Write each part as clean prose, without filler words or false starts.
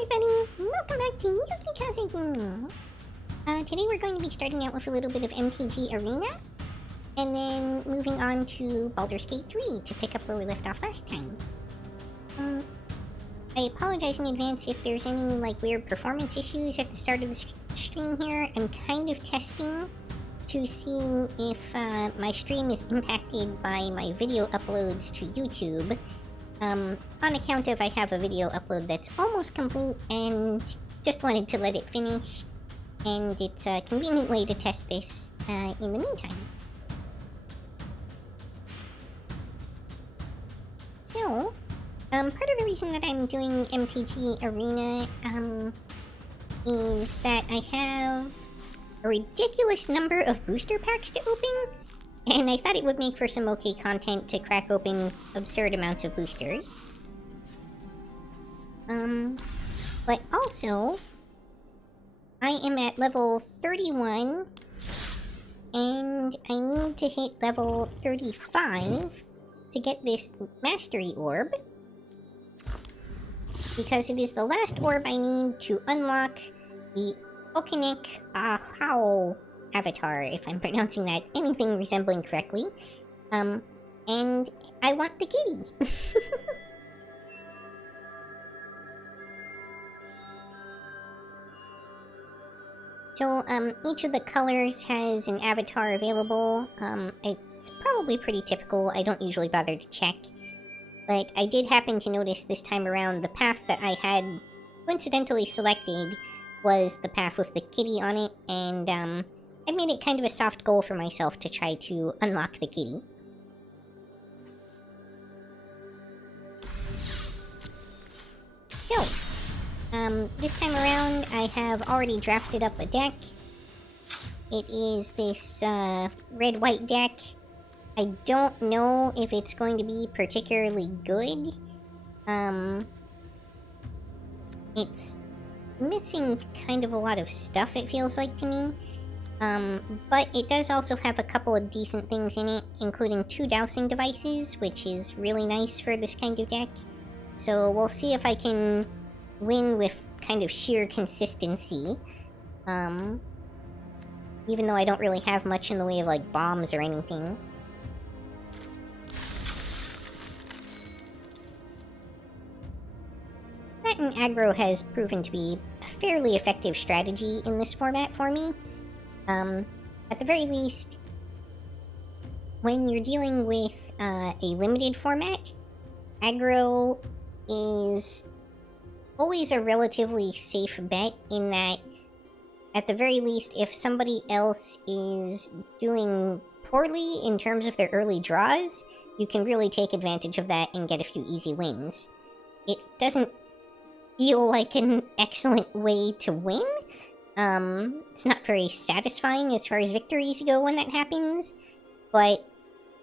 everybody! Welcome back to Yukikaze Gaming! Today we're going to be starting out with a little bit of MTG Arena, and then moving on to Baldur's Gate 3 to pick up where we left off last time. I apologize in advance if there's any, weird performance issues at the start of the stream here. I'm kind of testing to see if my stream is impacted by my video uploads to YouTube. On account of I have a video upload that's almost complete and just wanted to let it finish, and it's a convenient way to test this in the meantime. So, part of the reason that I'm doing MTG Arena is that I have a ridiculous number of booster packs to open, and I thought it would make for some okay content to crack open absurd amounts of boosters. But also, I am at level 31, and I need to hit level 35 to get this Mastery Orb, because it is the last orb I need to unlock the Okinik Ahau avatar, if I'm pronouncing that anything resembling correctly. And I want the kitty. So, each of the colors has an avatar available. It's probably pretty typical. I don't usually bother to check. But I did happen to notice this time around the path that I had coincidentally selected was the path with the kitty on it, and I made it kind of a soft goal for myself to try to unlock the kitty. So, this time around I have already drafted up a deck. It is this red-white deck. I don't know if it's going to be particularly good. It's missing kind of a lot of stuff, it feels like to me. But it does also have a couple of decent things in it, including 2 dowsing devices, which is really nice for this kind of deck. So we'll see if I can win with kind of sheer consistency. Even though I don't really have much in the way of, bombs or anything. That and aggro has proven to be a fairly effective strategy in this format for me. At the very least, when you're dealing with a limited format, aggro is always a relatively safe bet in that, at the very least, if somebody else is doing poorly in terms of their early draws, you can really take advantage of that and get a few easy wins. It doesn't feel like an excellent way to win. It's not very satisfying as far as victories go when that happens, but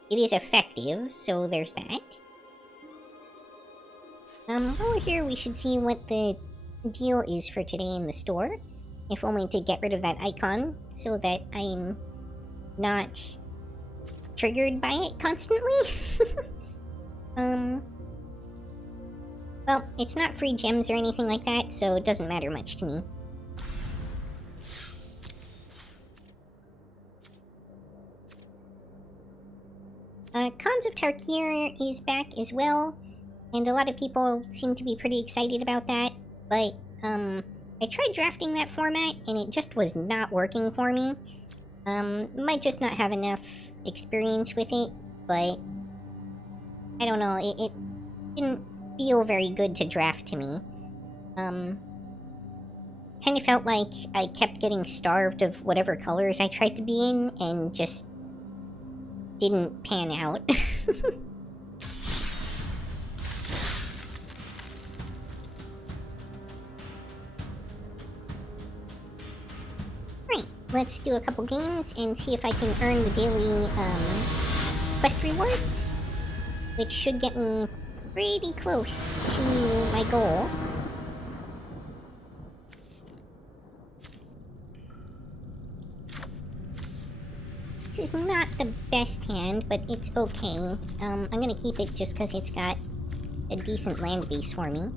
it is effective, so there's that. While we're here, we should see what the deal is for today in the store, if only to get rid of that icon, so that I'm not triggered by it constantly. Well, it's not free gems or anything like that, so it doesn't matter much to me. Khans of Tarkir is back as well, and a lot of people seem to be pretty excited about that, but, I tried drafting that format, and it just was not working for me. Might just not have enough experience with it, but I don't know, it didn't feel very good to draft to me. Kind of felt like I kept getting starved of whatever colors I tried to be in, and just didn't pan out. Right, let's do a couple games and see if I can earn the daily quest rewards, which should get me pretty close to my goal. This is not the best hand, but it's okay. I'm gonna keep it just because it's got a decent land base for me.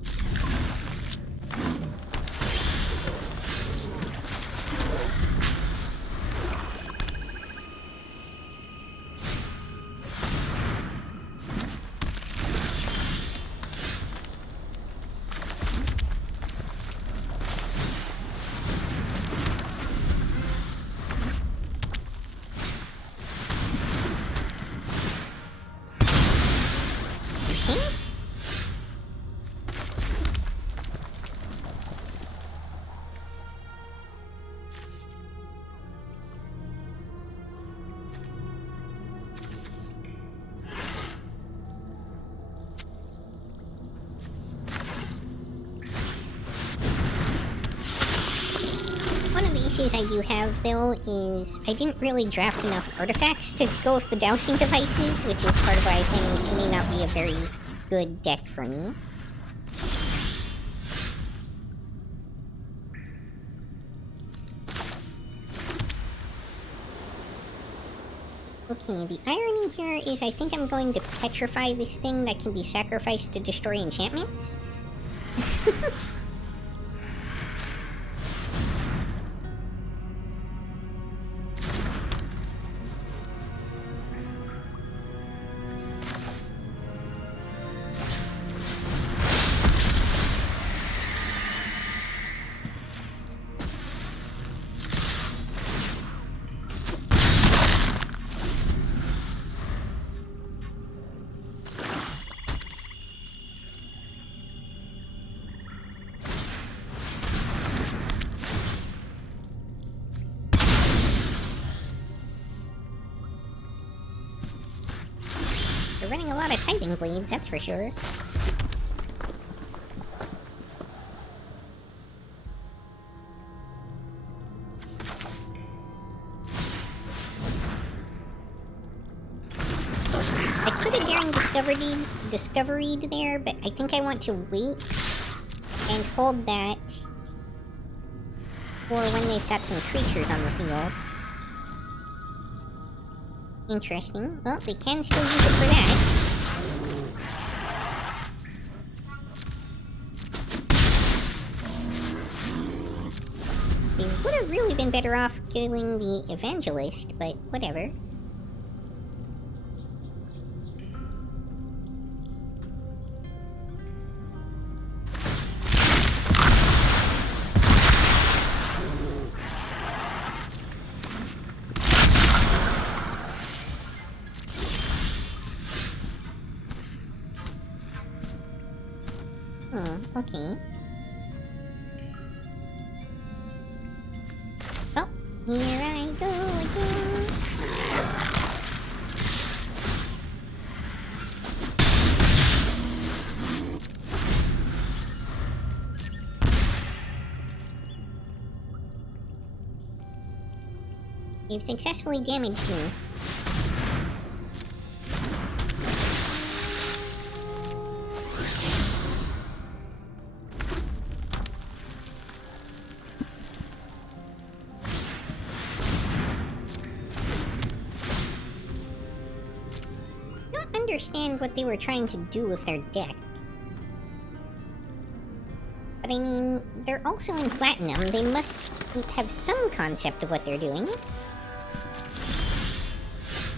issues I do have, though, is I didn't really draft enough artifacts to go with the dowsing devices, which is part of why I'm saying this may not be a very good deck for me. Okay, the irony here is I think I'm going to petrify this thing that can be sacrificed to destroy enchantments. They're running a lot of Titan Blades, that's for sure. I could have Daring Discovery'd there, but I think I want to wait and hold that for when they've got some creatures on the field. Interesting. Well, they can still use it for that. They would have really been better off killing the Evangelist, but whatever. Okay. Oh, here I go again. You've successfully damaged me. Understand what they were trying to do with their deck. But I mean, they're also in Platinum. They must have some concept of what they're doing.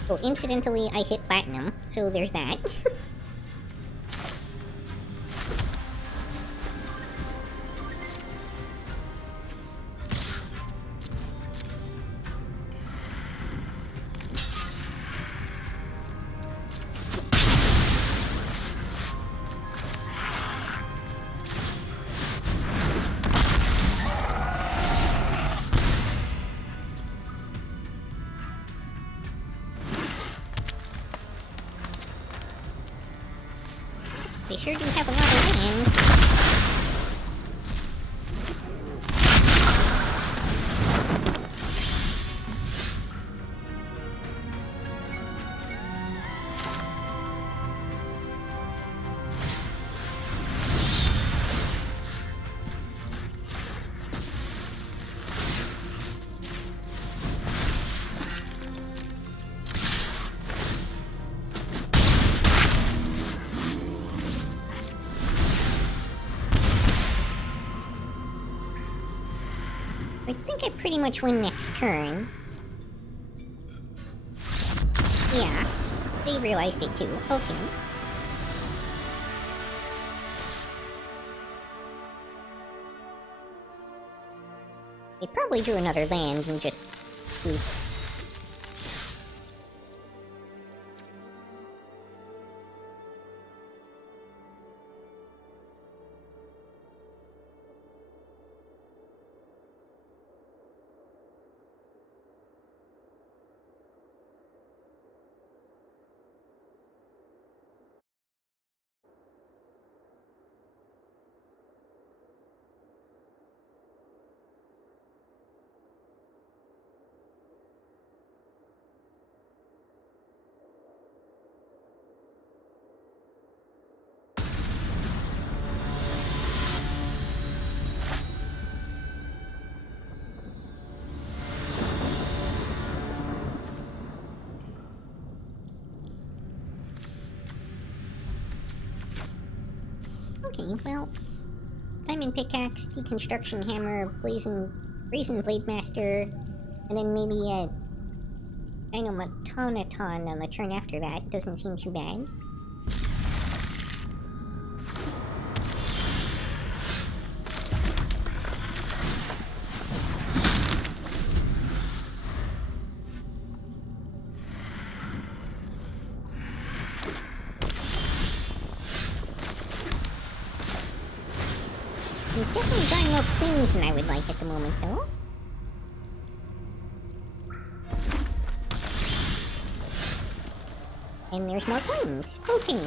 Oh, incidentally, I hit Platinum, so there's that. They sure do have a lot of land. I think I pretty much win next turn. Yeah, they realized it too. Okay. They probably drew another land and just scooped. Okay, well, Diamond Pickaxe, Deconstruction Hammer, Brazen Blade Master, and then maybe a Dynamatonaton on the turn after that. Doesn't seem too bad. I'm definitely drawing more planes than I would like at the moment, though. And there's more planes. Okay.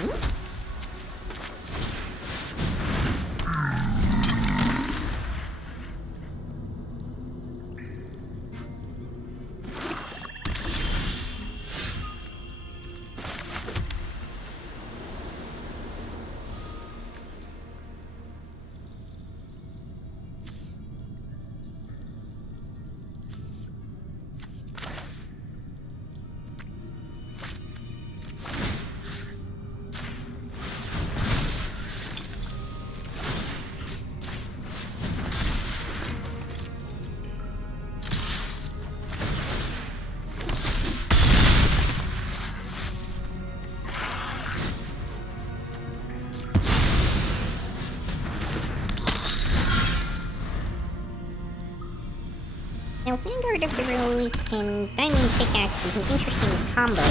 Now, Vanguard of the Rose and Diamond Pickaxe is an interesting combo,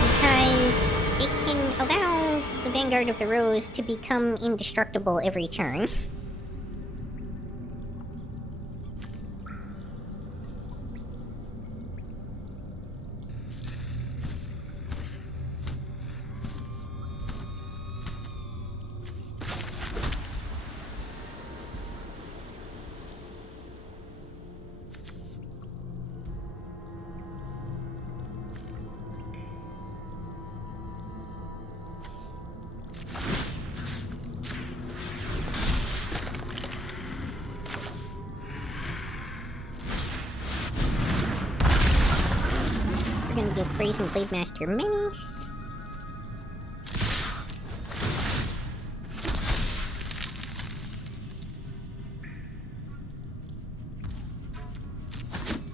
because it can allow the Vanguard of the Rose to become indestructible every turn. We're gonna give Brazen Blade Master Menace.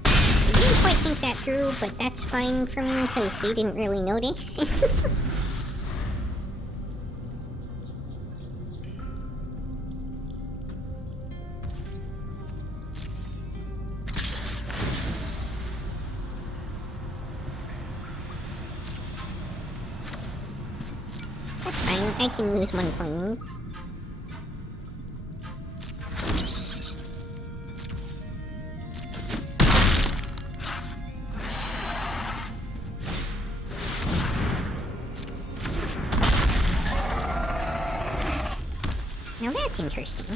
I didn't quite think that through, but that's fine for me, because they didn't really notice. That's fine, I can lose one planes. Now that's interesting.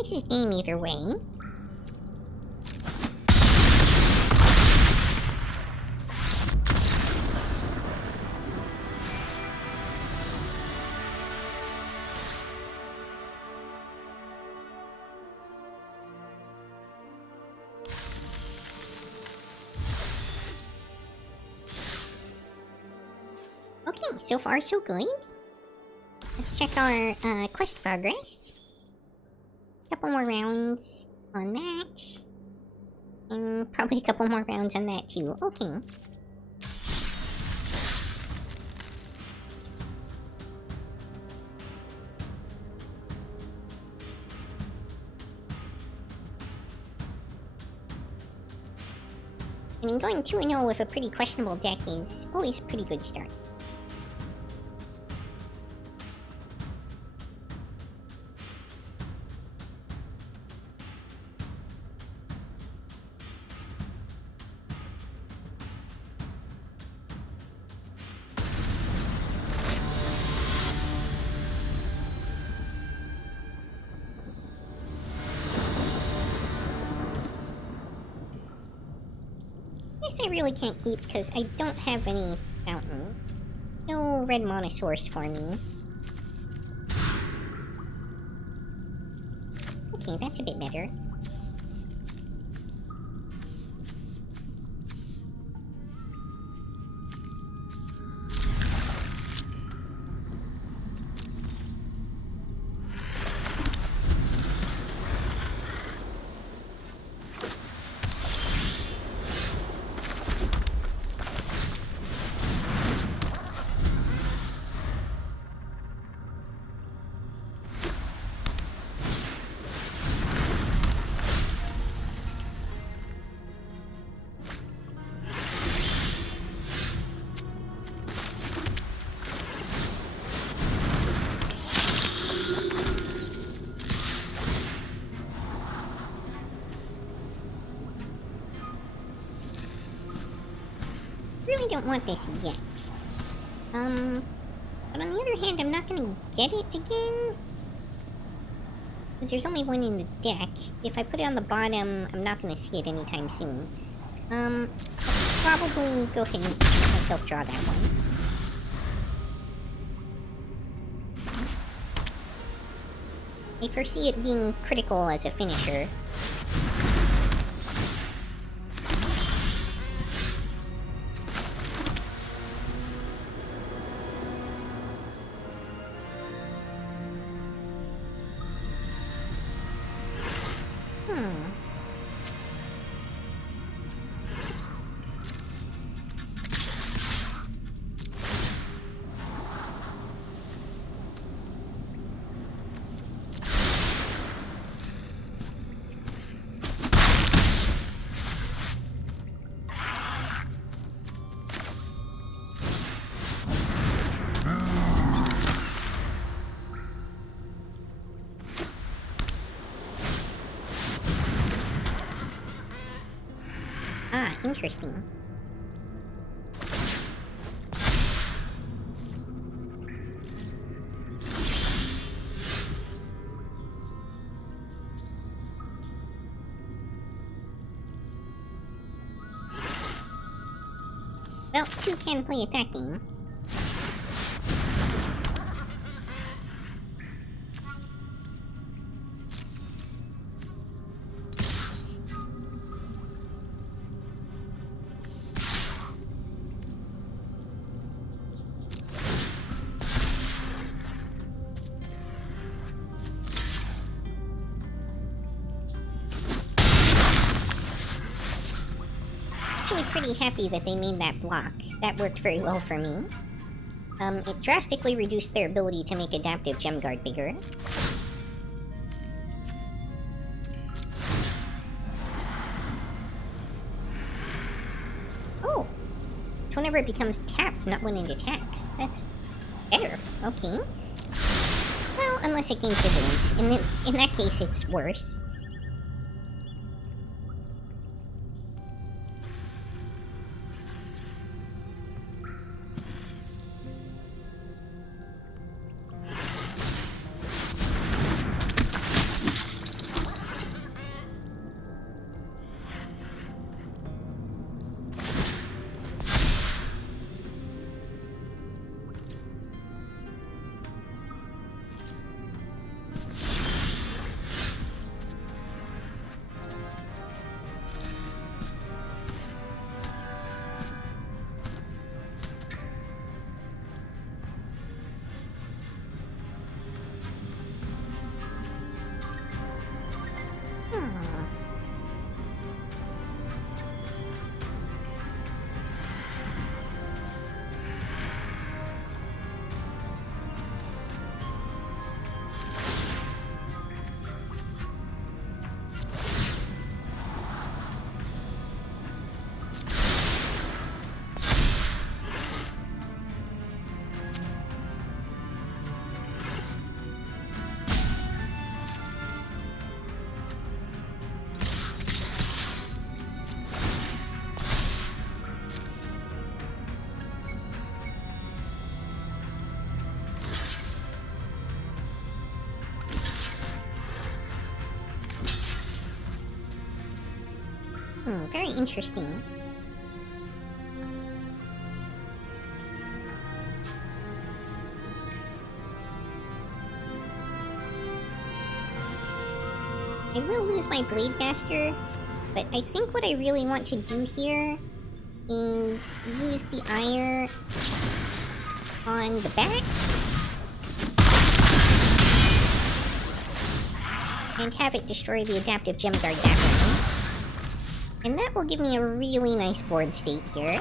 this is game either way. Okay, so far so good. Let's check our quest progress. Couple more rounds on that. And probably a couple more rounds on that too. Okay. I mean, going 2-0 with a pretty questionable deck is always a pretty good start. I really can't keep because I don't have any fountain. No red mana source for me. Okay, that's a bit better. Really don't want this yet. But on the other hand, I'm not gonna get it again. Because there's only one in the deck. If I put it on the bottom, I'm not gonna see it anytime soon. I'll probably go ahead and let myself draw that one. I foresee it being critical as a finisher. Ah, interesting. Well, two can play at that game. Actually pretty happy that they made that block. That worked very well for me. It drastically reduced their ability to make adaptive gem guard bigger. Oh! So whenever it becomes tapped, not when it attacks. That's better. Okay. Well, unless it gains vigilance. In that case, it's worse. very interesting. I will lose my Blade Master, but I think what I really want to do here is use the ire on the back and have it destroy the adaptive gem guard that way. And that will give me a really nice board state here.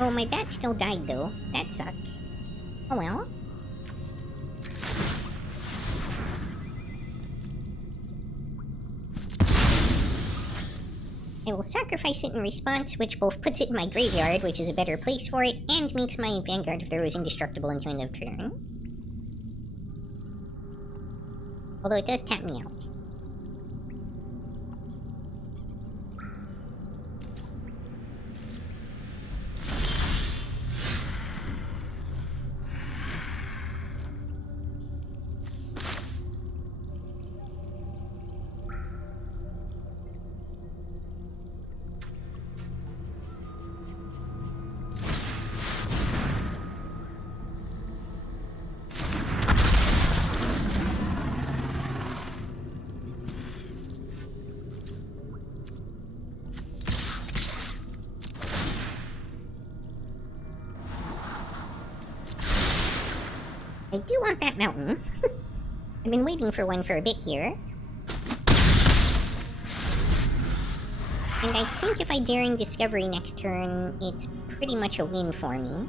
Oh, my bat still died, though. That sucks. Oh well. I will sacrifice it in response, which both puts it in my graveyard, which is a better place for it, and makes my Vanguard of Throws indestructible until end of turn. Although it does tap me out. I do want that mountain. I've been waiting for one for a bit here. And I think if I Daring Discovery next turn, it's pretty much a win for me.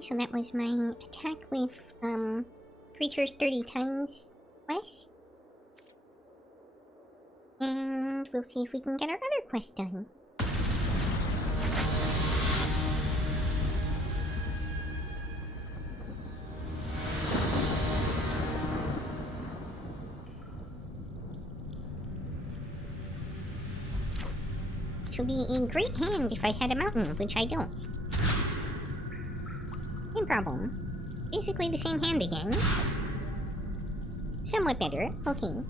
So that was my attack with, creatures 30 times quest. And we'll see if we can get our other quest done. This would be a great hand if I had a mountain, which I don't. Same problem. Basically the same hand again. Somewhat better. Okay.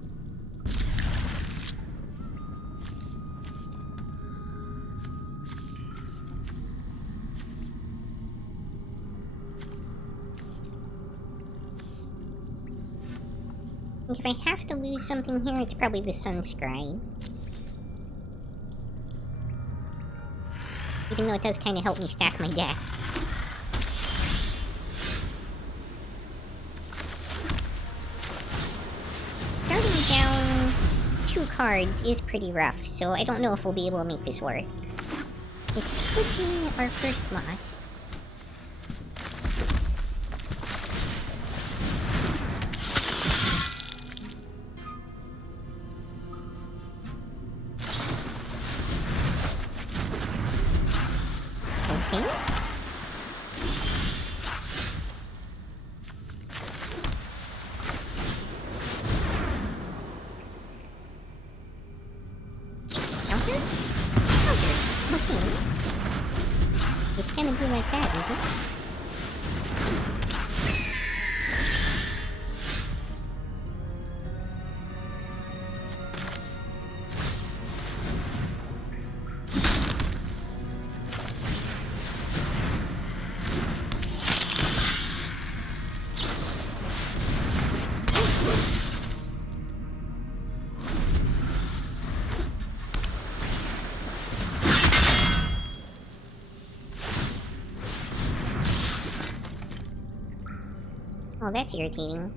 If I have to lose something here, it's probably the Sunscribe. Even though it does kind of help me stack my deck. Starting down 2 cards is pretty rough, so I don't know if we'll be able to make this work. This could be our first loss. It's gonna be like that, is it? Oh, that's irritating.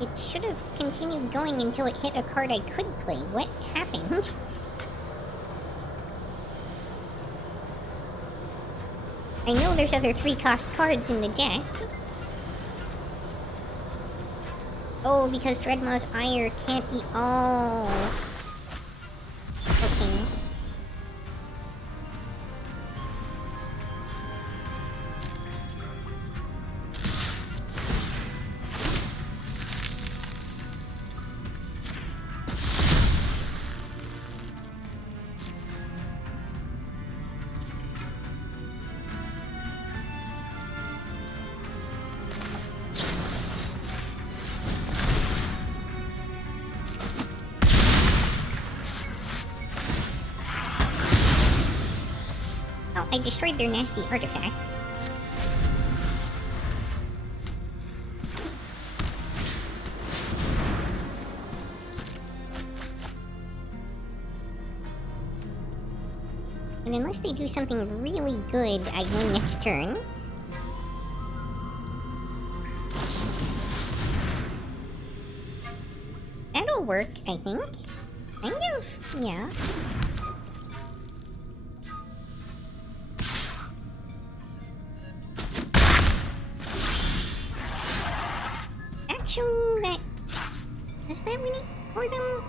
It should have continued going until it hit a card I could play. What happened? I know there's other 3-cost cards in the deck. Oh, because Dreadmaw's Ire can't be... Oh. Okay. I destroyed their nasty artifact. And unless they do something really good, I go next turn. That'll work, I think. Kind of, yeah. Actually, that... Does that win it for them?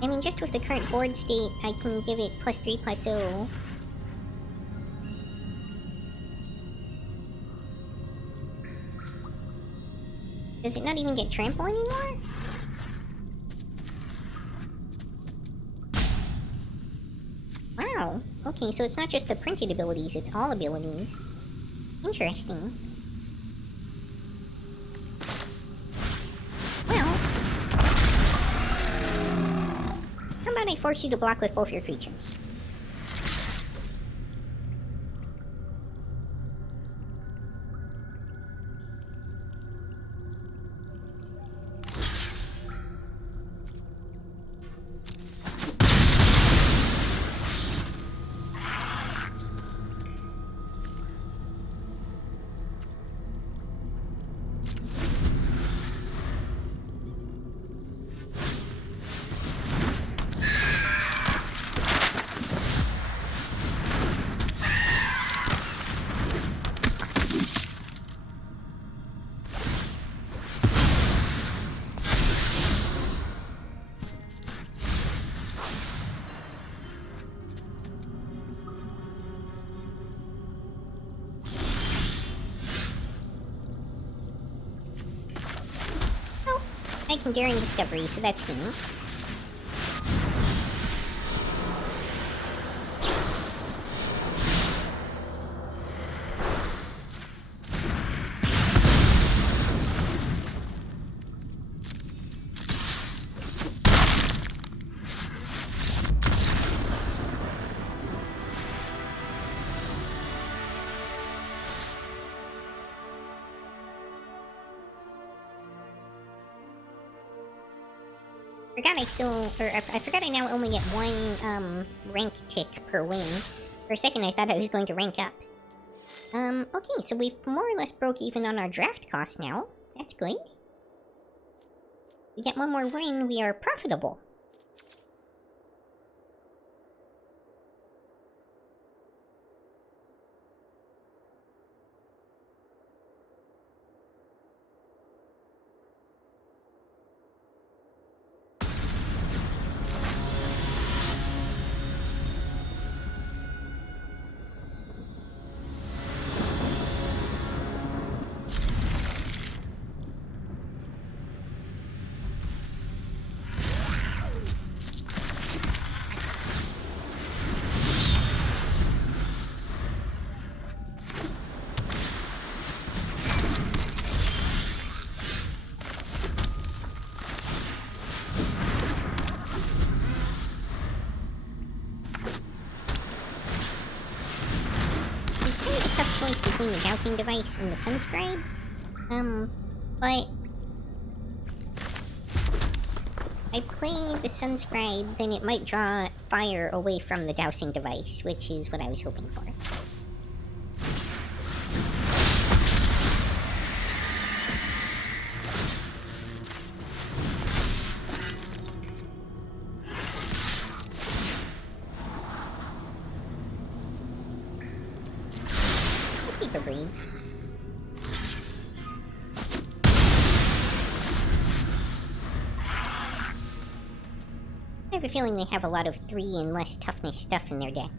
I mean, just with the current board state, I can give it +3/+0. Does it not even get trample anymore? Wow. Okay, so it's not just the printed abilities, it's all abilities. Interesting. Well... How about I force you to block with both your creatures? daring discovery, so that's me. I forgot I now only get one, rank tick per win. For a second I thought I was going to rank up. Okay, so we've more or less broke even on our draft cost now. That's good. We get one more win, we are profitable. Choice between the dowsing device and the sunscribe. But I play the sunscribe, then it might draw fire away from the dowsing device, which is what I was hoping for. Keep a breed. I have a feeling they have a lot of 3 and less toughness stuff in their deck.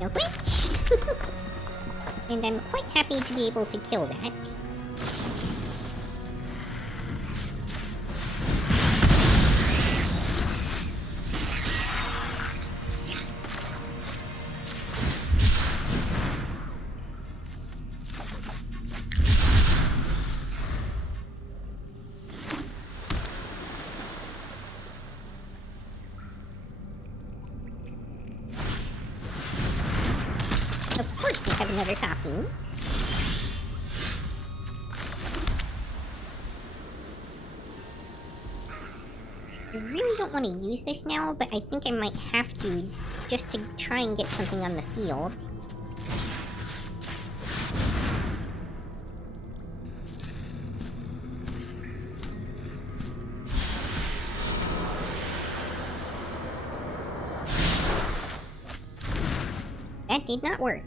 No glitch! And I'm quite happy to be able to kill that. Of course they have another copy. I really don't want to use this now, but I think I might have to, just to try and get something on the field. That did not work.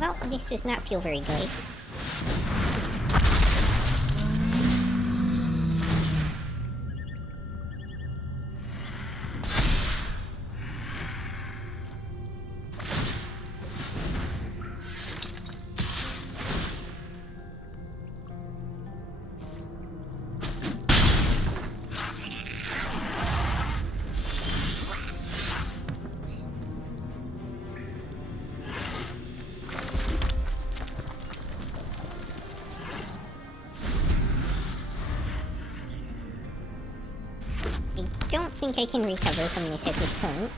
Well, this does not feel very good. think I can recover from this at this point.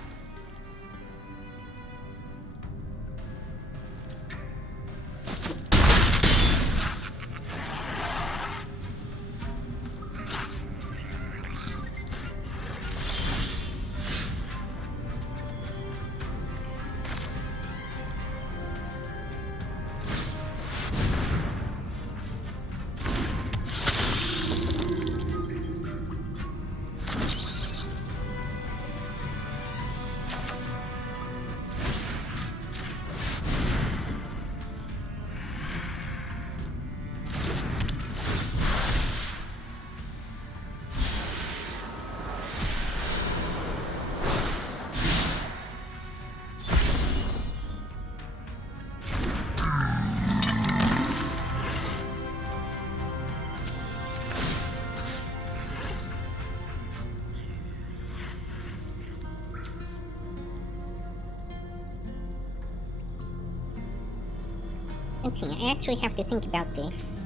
Let's see, I actually have to think about this.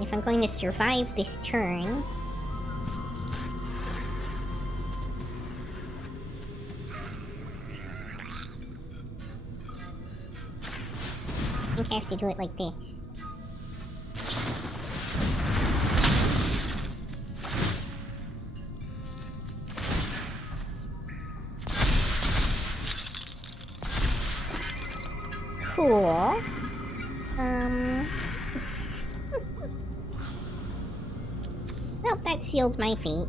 If I'm going to survive this turn... I think I have to do it like this. Cool. Well, that sealed my fate.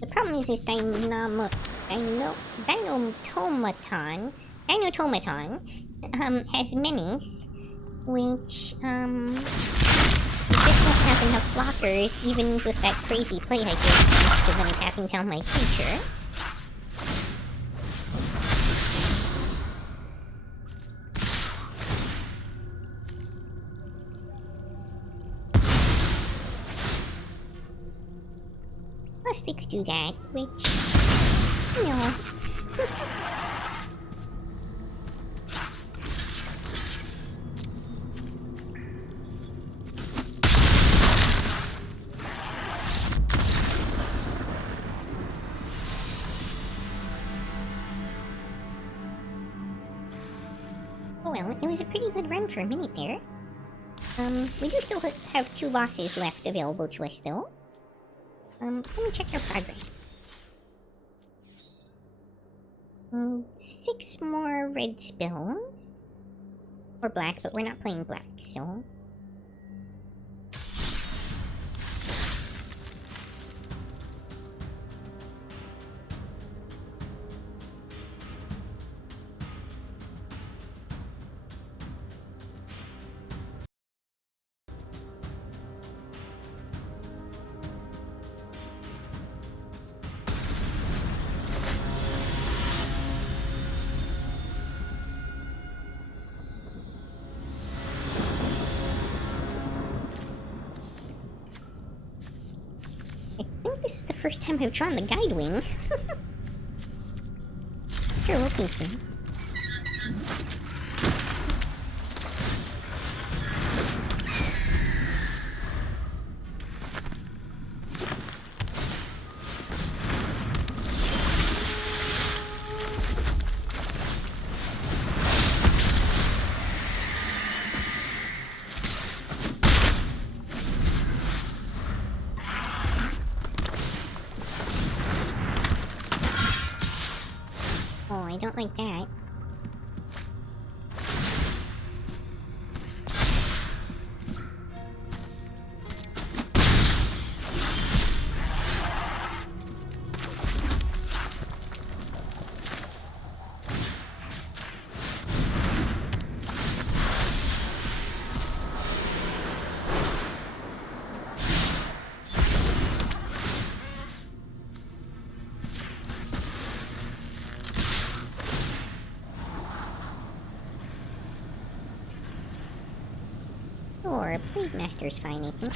The problem is this Dinotomaton has menace, which, I just don't have enough blockers, even with that crazy play I did thanks to them tapping down my creature. Plus they could do that, which, you know... Oh well, it was a pretty good run for a minute there. We do still have 2 losses left available to us, though. Let me check our progress. 6 more red spells. Or black, but we're not playing black, so... This is the first time I've drawn the guide wing. Sure, looking things. Oh, I don't like that. Or Blade Master's fine, I think.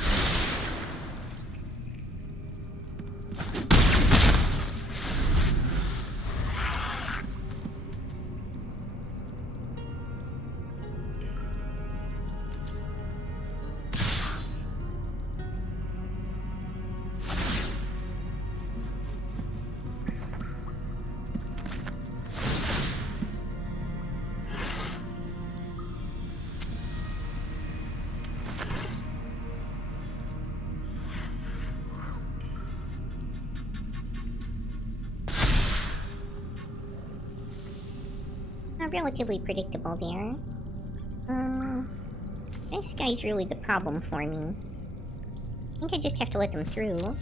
relatively predictable there. This guy's really the problem for me. I think I just have to let them through.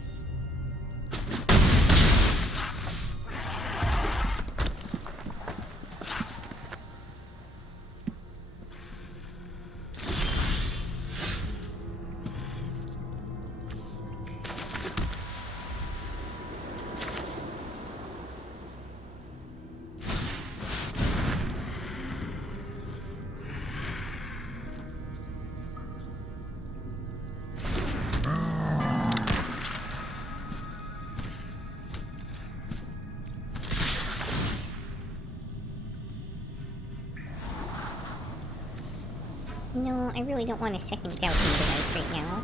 No, I really don't want a second doubting device right now.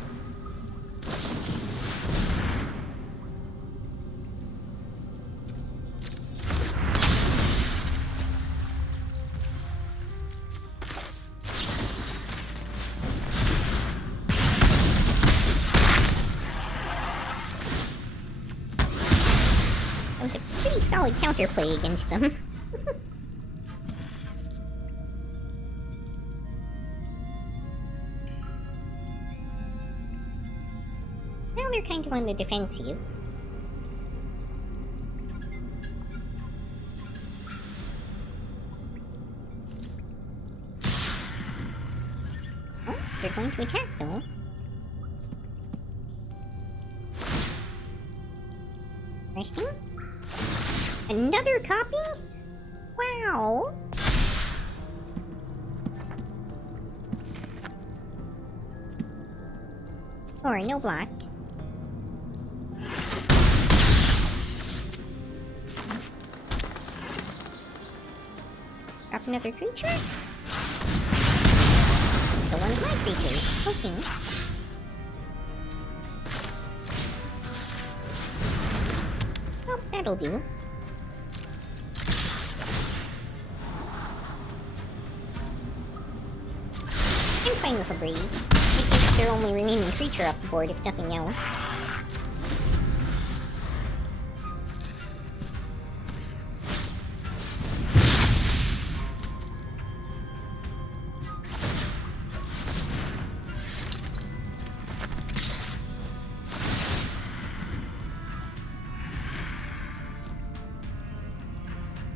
That was a pretty solid counterplay against them. Now they're kind of on the defensive. Oh, they're going to attack though. Resting? Another copy? Wow! Or no blocks. Drop another creature? So one of my creatures. Okay. Oh, that'll do. I'm fine with a breed. It takes their only remaining creature off the board, if nothing else.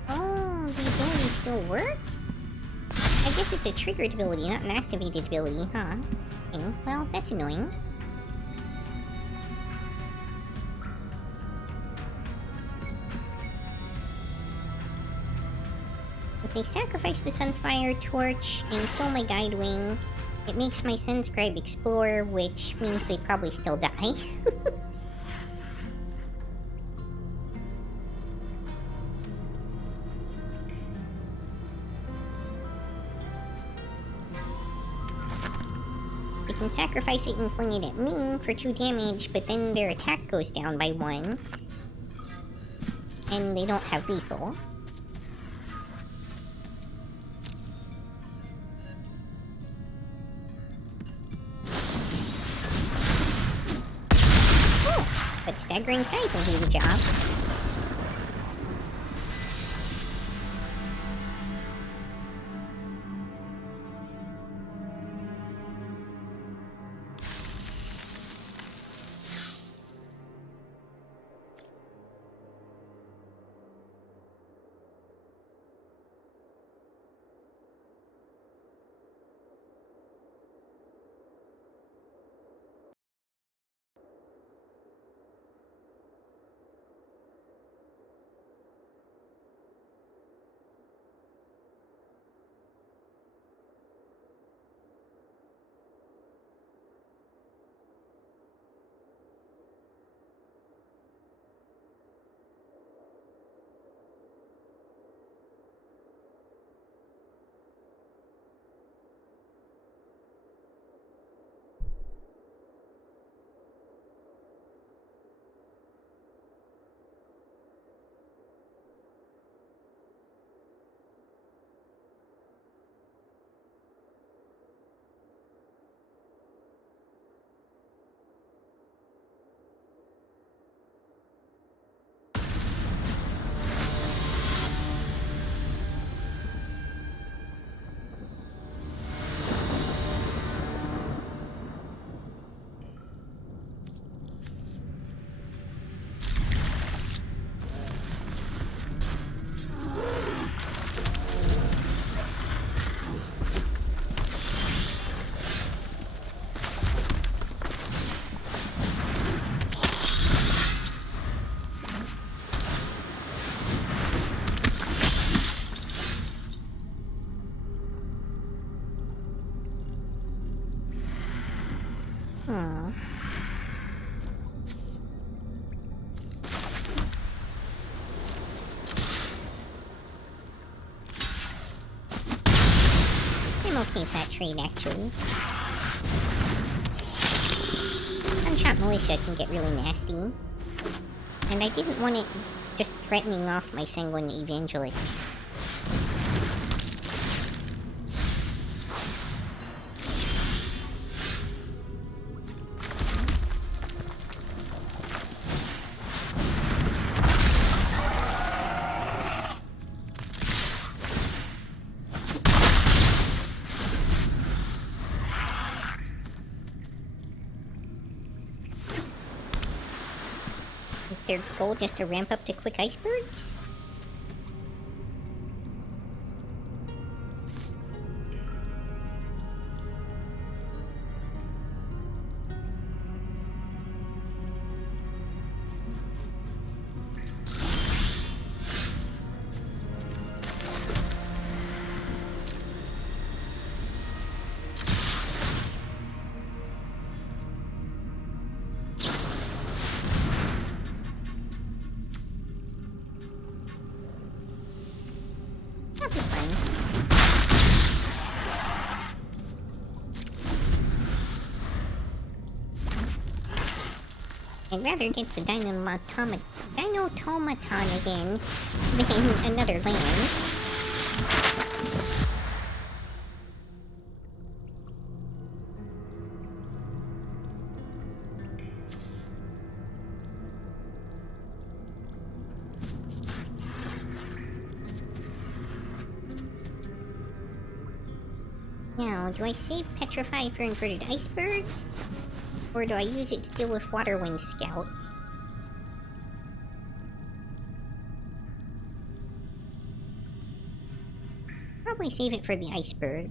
Oh, the ability still works? I guess it's a triggered ability, not an activated ability, huh? Okay, well, that's annoying. If they sacrifice the Sunfire Torch and kill my Guidewing, it makes my Sunscribe explore, which means they probably still die. They can sacrifice it and fling it at me for 2 damage, but then their attack goes down by 1. And they don't have lethal. Oh, but staggering size will do the job. Hmm. I'm okay with that trade, actually. Gunshot Militia can get really nasty. And I didn't want it just threatening off my Sanguine Evangelist. Is their goal just to ramp up to quick icebergs? That was fine. I'd rather get the Dinotomaton again than another land. Now, do I save Petrify for Inverted Iceberg? Or do I use it to deal with Waterwind Scout? Probably save it for the Iceberg.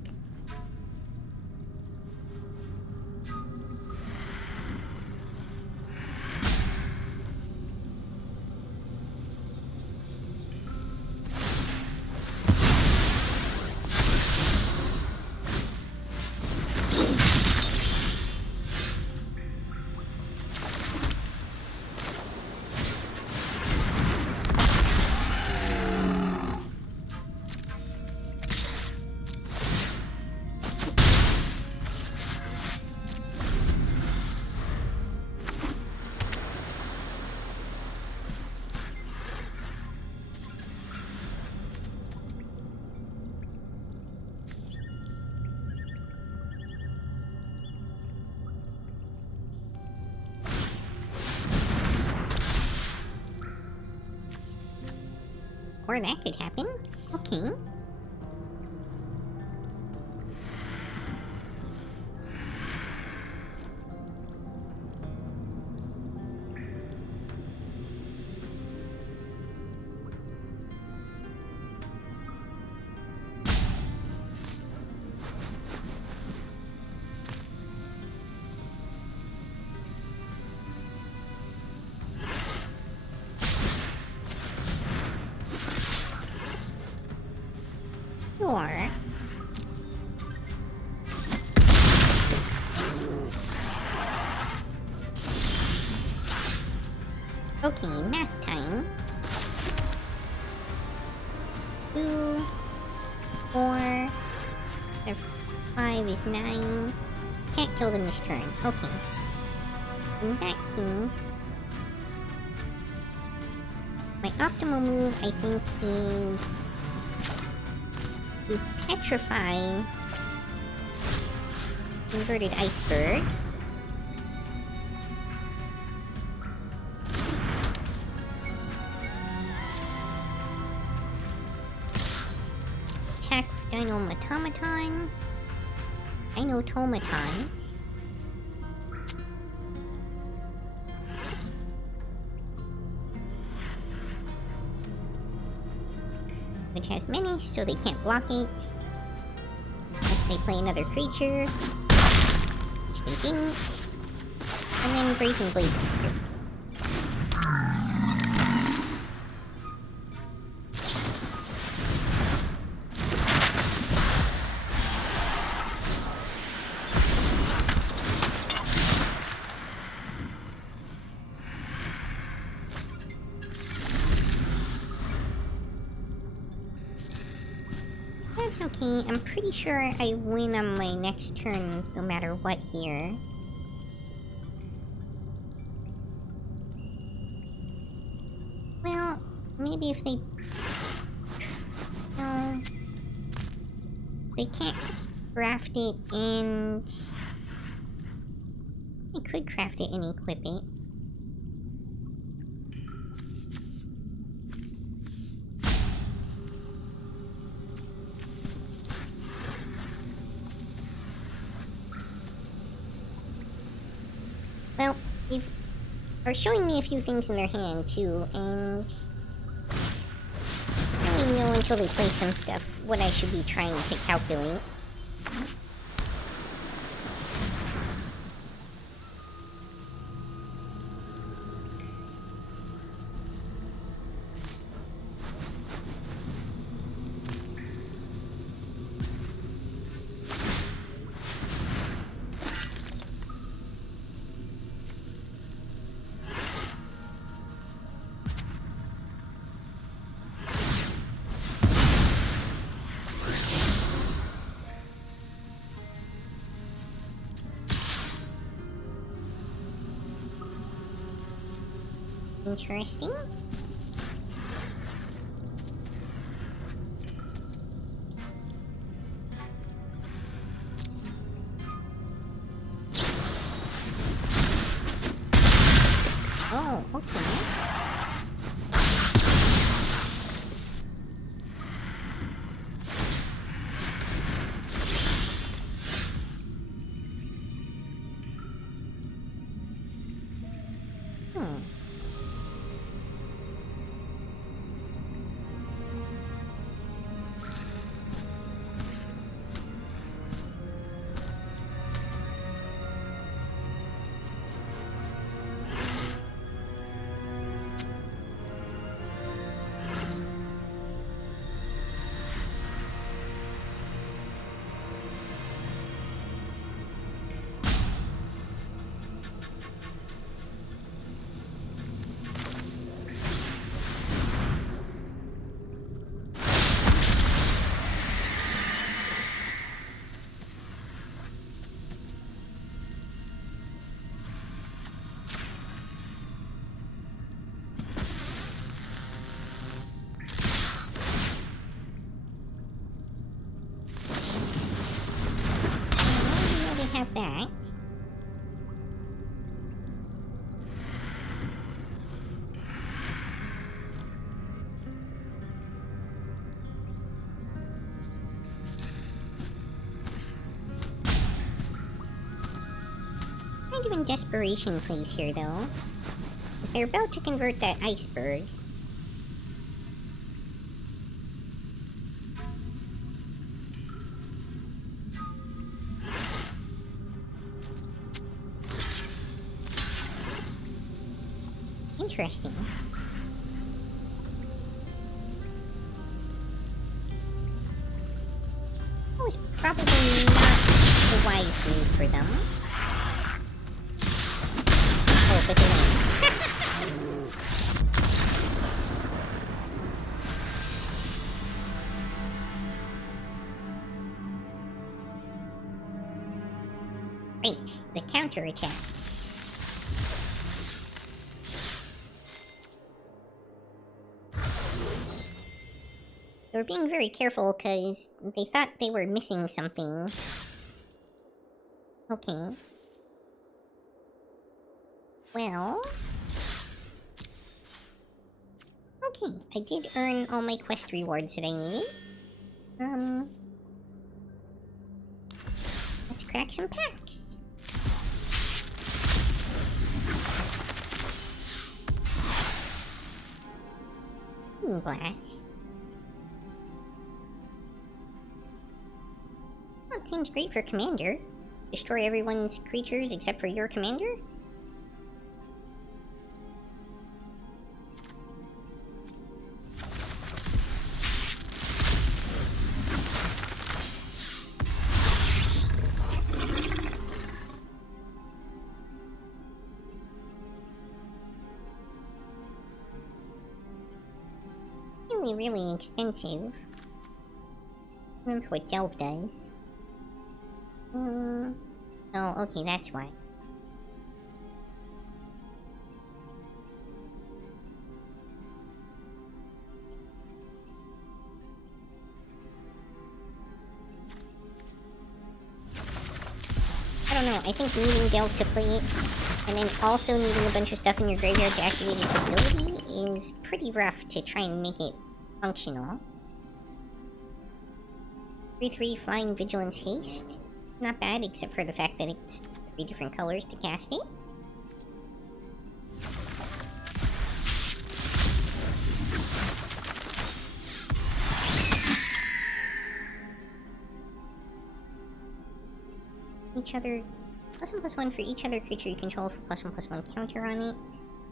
Or that could happen. Okay. Sure. Okay, math time. 2, 4, 5 is 9. Can't kill them this turn. Okay. In that case, my optimal move, I think, is to petrify Inverted Iceberg. Attack with Dinotomaton. Which has menace, so they can't block it. Unless they play another creature. Which they didn't. And then Brazen Blade Monster. Okay, I'm pretty sure I win on my next turn no matter what here. Well, maybe if they... No... They can't craft it and... They could craft it and equip it. Well, they are showing me a few things in their hand, too, and... I don't even know until they play some stuff what I should be trying to calculate. Interesting. Oh, okay. Have that. Kind of in desperation plays here, though. Because they're about to convert that iceberg. Interesting. That was probably not the wise move for them. Oh, but they win. Great, the counterattack. They were being very careful because they thought they were missing something. Okay. Well... Okay, I did earn all my quest rewards that I needed. Let's crack some packs. Blast. Well, it seems great for Commander. Destroy everyone's creatures except for your commander? Really expensive. Remember what Delve does. Oh, okay, that's why. I don't know, I think needing Delve to play it, and then also needing a bunch of stuff in your graveyard to activate its ability is pretty rough to try and make it functional. 3/3 Flying Vigilance Haste. Not bad, except for the fact that it's 3 different colors to cast it. Each other... +1/+1 for each other creature you control for +1/+1 counter on it.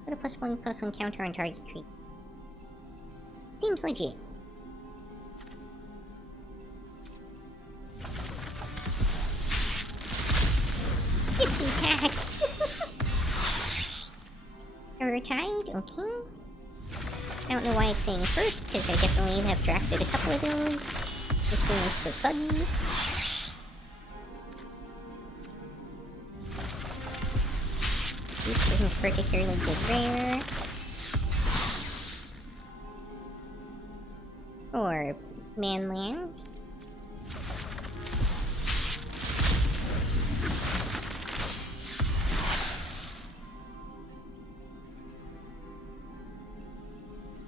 Put a +1/+1 counter on target creature. Seems legit. Packs. Tide, okay. I don't know why it's saying first, because I definitely have drafted a couple of those. This thing is still buggy. Deeps isn't particularly good rare. Or Manland.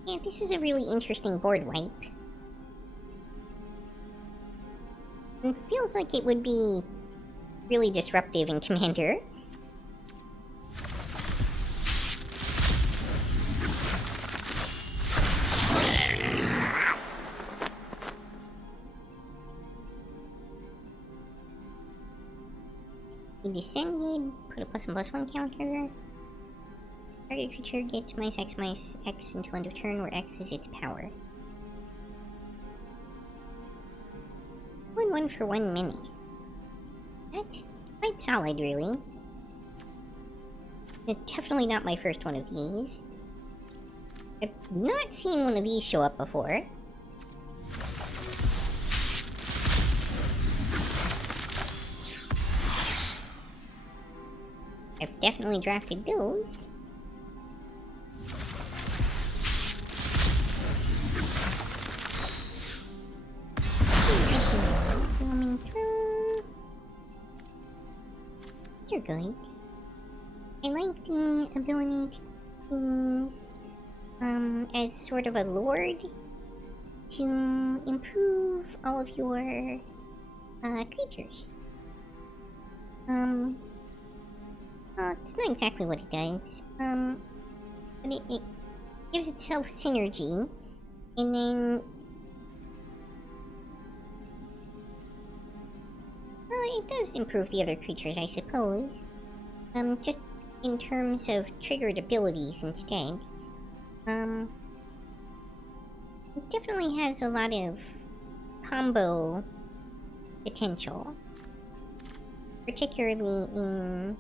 Yeah, this is a really interesting board wipe. It feels like it would be really disruptive in Commander. You descended, put a +1/+1 counter. Target creature gets -X until end of turn, where X is its power. 1/1 for 1 minute. That's quite solid, really. It's definitely not my first one of these. I've not seen one of these show up before. I've definitely drafted those. Coming through. You're good. I like the ability to use, as sort of a lord to improve all of your, creatures. Well, it's not exactly what it does. But it gives itself synergy, and then... well, it does improve the other creatures, I suppose. Just in terms of triggered abilities instead. It definitely has a lot of combo potential. Particularly in...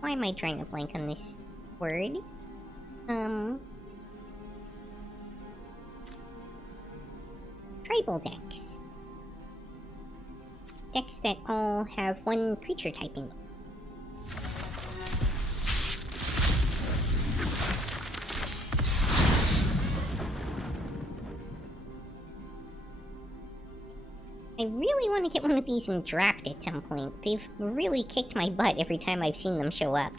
why am I drawing a blank on this word? Tribal decks. Decks that all have one creature type in it. I really want to get one of these in draft at some point. They've really kicked my butt every time I've seen them show up.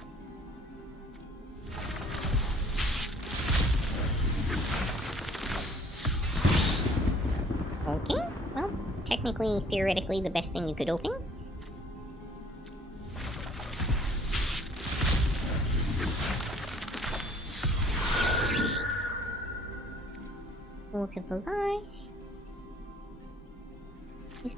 Okay, well, technically, theoretically, the best thing you could open. Rules of the Lost. It's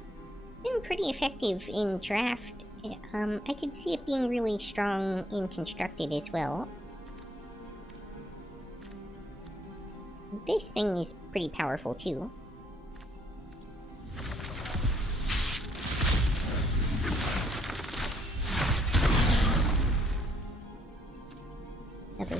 been pretty effective in draft. I could see it being really strong in constructed as well. This thing is pretty powerful too. Another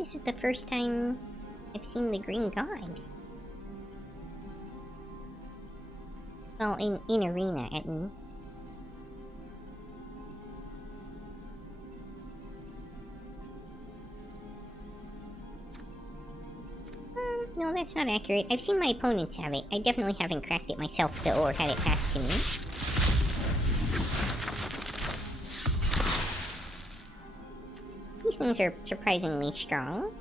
this is the first time I've seen the Green God. Well, in Arena, at least. No, that's not accurate. I've seen my opponents have it. I definitely haven't cracked it myself, though, or had it passed to me. These things are surprisingly strong.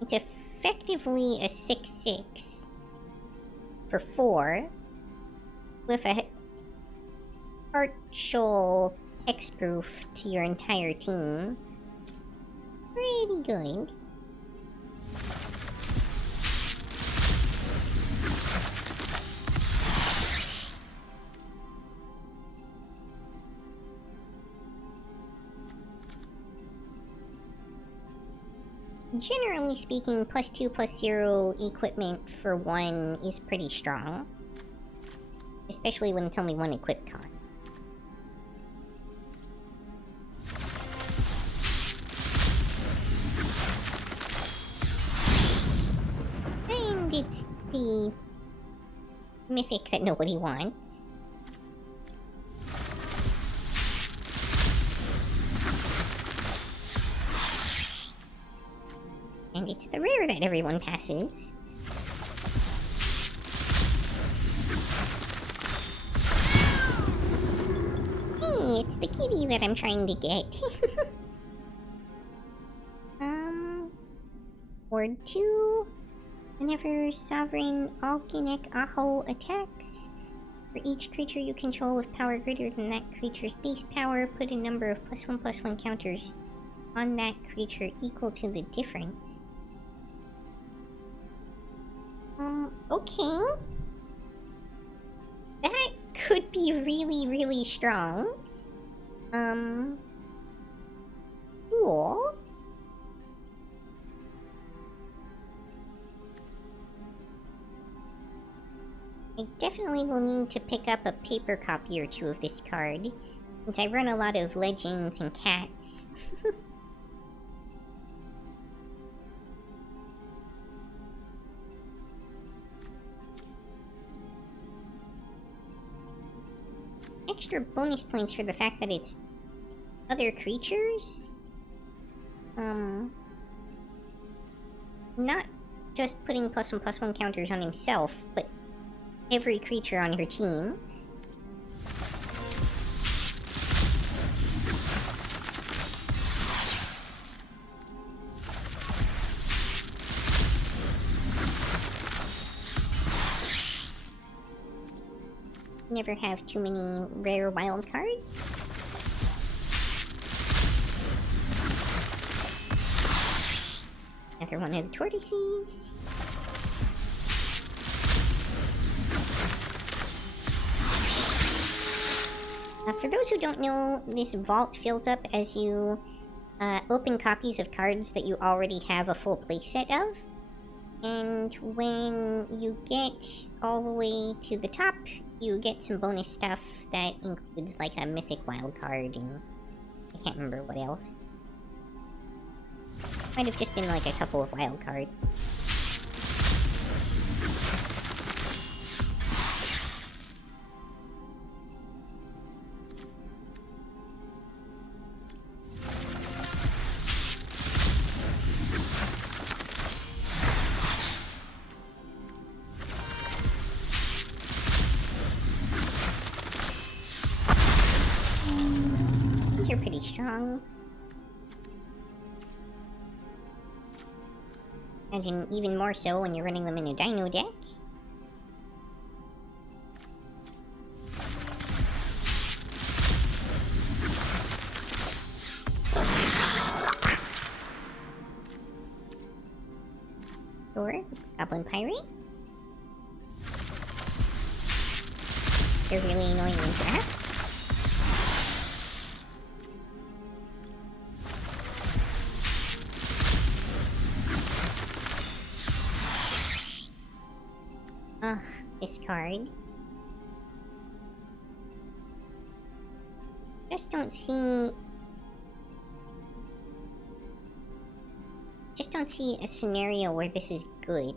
It's effectively a 6/6 for 4 with a partial hexproof to your entire team. Pretty good. Generally speaking, +2/+0 equipment for 1 is pretty strong. Especially when it's only 1 equip card. And it's the mythic that nobody wants. And it's the rare that everyone passes. Hey, it's the kitty that I'm trying to get. Ward 2. Whenever Sovereign Alginek Aho attacks, for each creature you control with power greater than that creature's base power, put a number of +1/+1 counters on that creature equal to the difference. Okay. That could be really, really strong. Cool. I definitely will need to pick up a paper copy or 2 of this card, since I run a lot of legends and cats. Extra bonus points for the fact that it's other creatures? Not just putting +1/+1 counters on himself, but every creature on your team. Never have too many rare wild cards. Another one of the tortoises. For those who don't know, this vault fills up as you open copies of cards that you already have a full playset of. And when you get all the way to the top, you get some bonus stuff that includes like a mythic wild card and I can't remember what else. Might have just been like a couple of wild cards. These are pretty strong. Imagine even more so when you're running them in a dino deck. Sure, Goblin Pirate. They're really annoying in draft. Ugh, this card. Just don't see a scenario where this is good.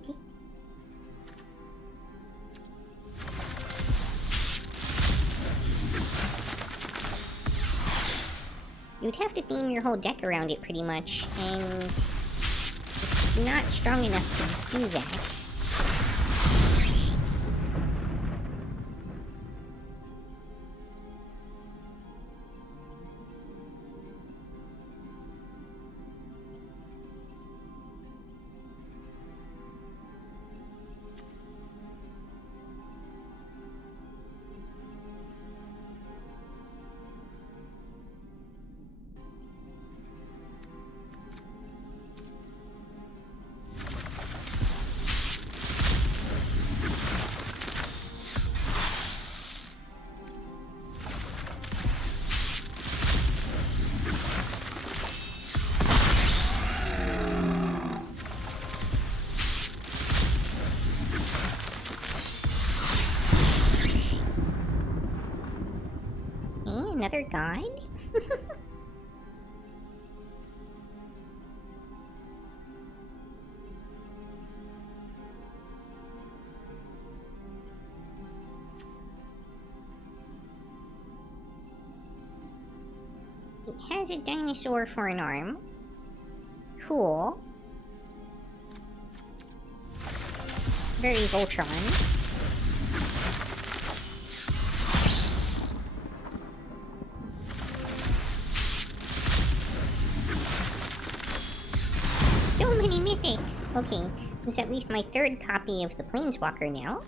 You'd have to theme your whole deck around it pretty much, and it's not strong enough to do that. Another guide? It has a dinosaur for an arm. Cool. Very Voltron. So many mythics! Okay, it's at least my third copy of the Planeswalker now.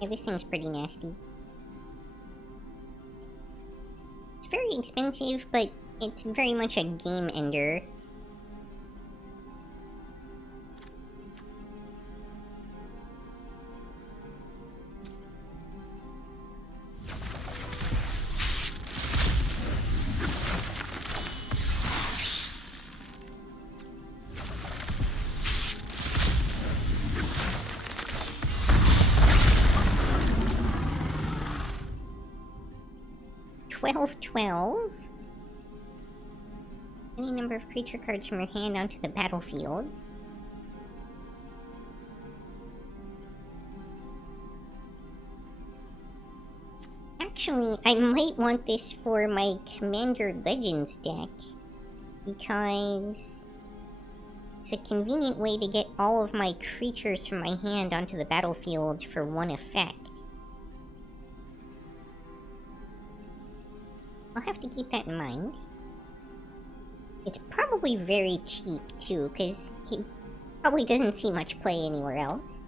Yeah, this thing's pretty nasty. It's very expensive, but it's very much a game ender. Any number of creature cards from your hand onto the battlefield. Actually, I might want this for my Commander Legends deck, because it's a convenient way to get all of my creatures from my hand onto the battlefield for one effect. I'll have to keep that in mind. It's probably very cheap, too, because he probably doesn't see much play anywhere else.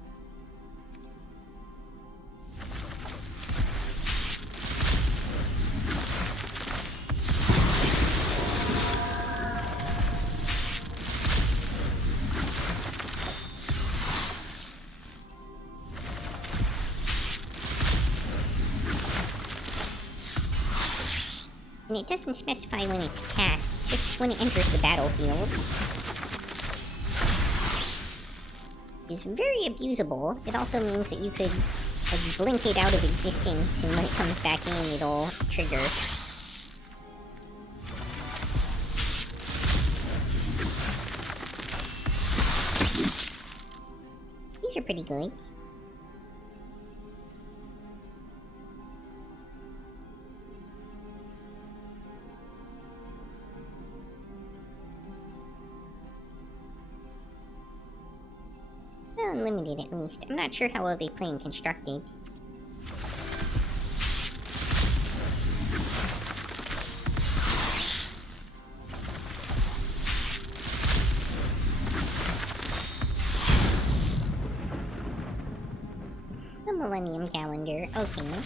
And it doesn't specify when it's cast, just when it enters the battlefield. It's very abusable. It also means that you could blink it out of existence, and when it comes back in, it'll trigger. These are pretty good. Limited, at least. I'm not sure how well they play in Constructed. The Millennium Calendar, okay.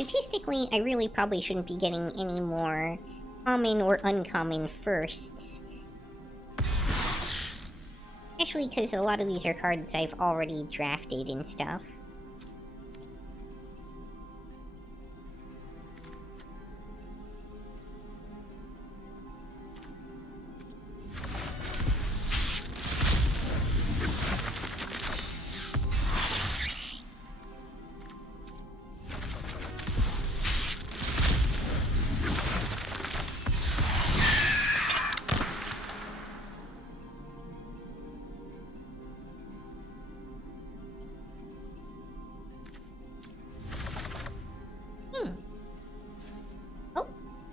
statistically, I really probably shouldn't be getting any more common or uncommon firsts. Especially because a lot of these are cards I've already drafted and stuff.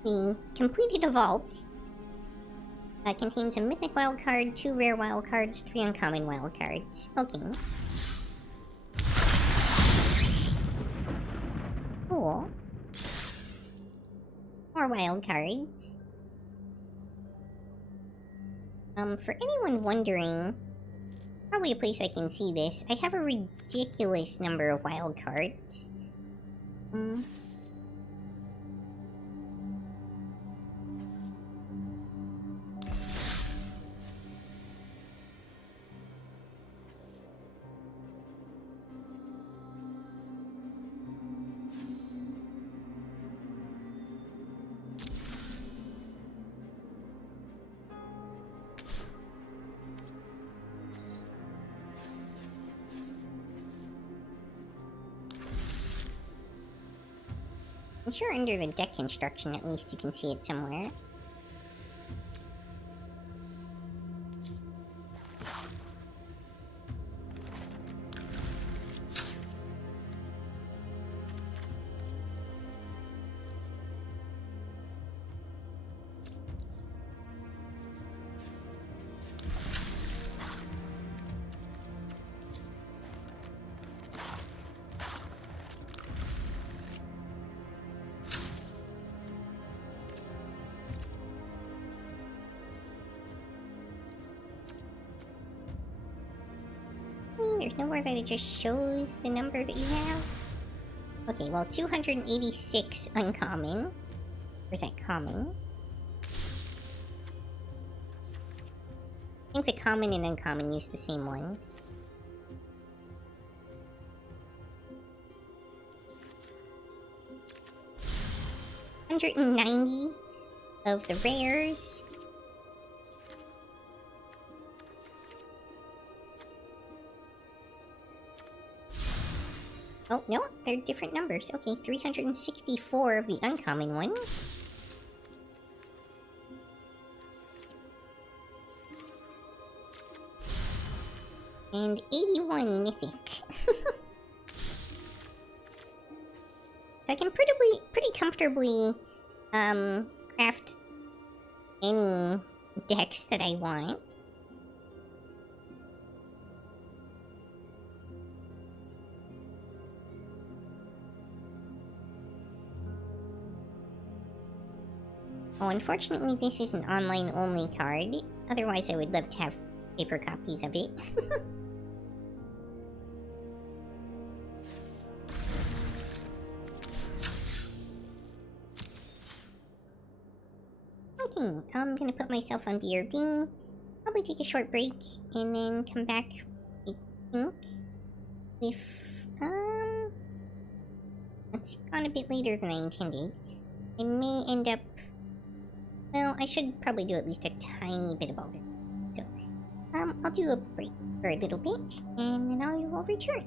We completed a vault. Contains a mythic wild card, 2 rare wild cards, 3 uncommon wild cards. Okay. Cool. More wild cards. For anyone wondering, probably a place I can see this, I have a ridiculous number of wild cards. I'm sure under the deck construction, at least you can see it somewhere. There's nowhere that it just shows the number that you have. Okay, well, 286 uncommon. Or is that common? I think the common and uncommon use the same ones. $190 of the rares. Oh, no, they're different numbers. Okay, 364 of the uncommon ones. And 81 mythic. So I can pretty comfortably, craft any decks that I want. Oh, unfortunately, this is an online-only card. Otherwise, I would love to have paper copies of it. Okay, I'm gonna put myself on BRB. Probably take a short break, and then come back, I think, with, it's gone a bit later than I intended. I may end up... Well, I should probably do at least a tiny bit of Baldurs. So, I'll do a break for a little bit, and then I will return.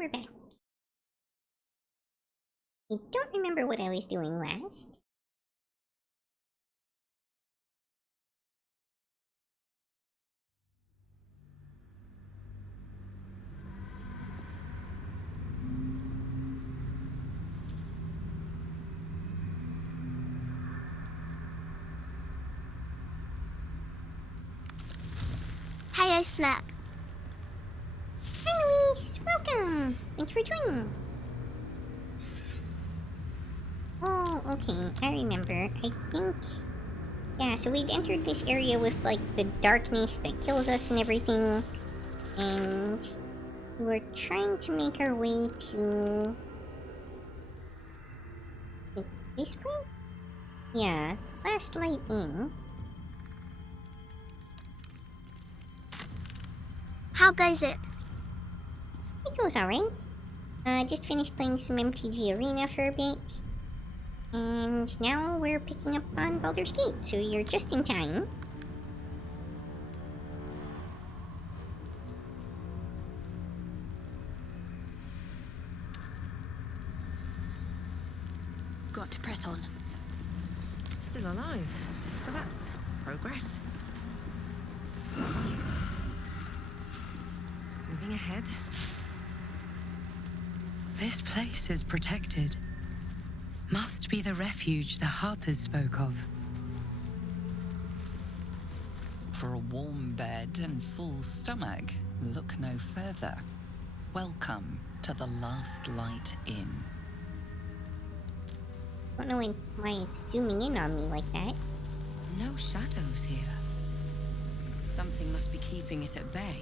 we're back. I don't remember what I was doing last. Hey, I Snap. Hi, Luis! Welcome! Thank you for joining. Oh, okay. I remember. I think... Yeah, so we'd entered this area with, like, the darkness that kills us and everything. And... we were trying to make our way to... this place? Yeah, last light in. How goes it? It goes alright. Just finished playing some MTG Arena for a bit. And now we're picking up on Baldur's Gate, so you're just in time. Got to press on. Still alive, so that's progress. Moving ahead. This place is protected. Must be the refuge the Harpers spoke of. For a warm bed and full stomach, look no further. Welcome to the Last Light Inn. Don't know why it's zooming in on me like that. No shadows here. Something must be keeping it at bay.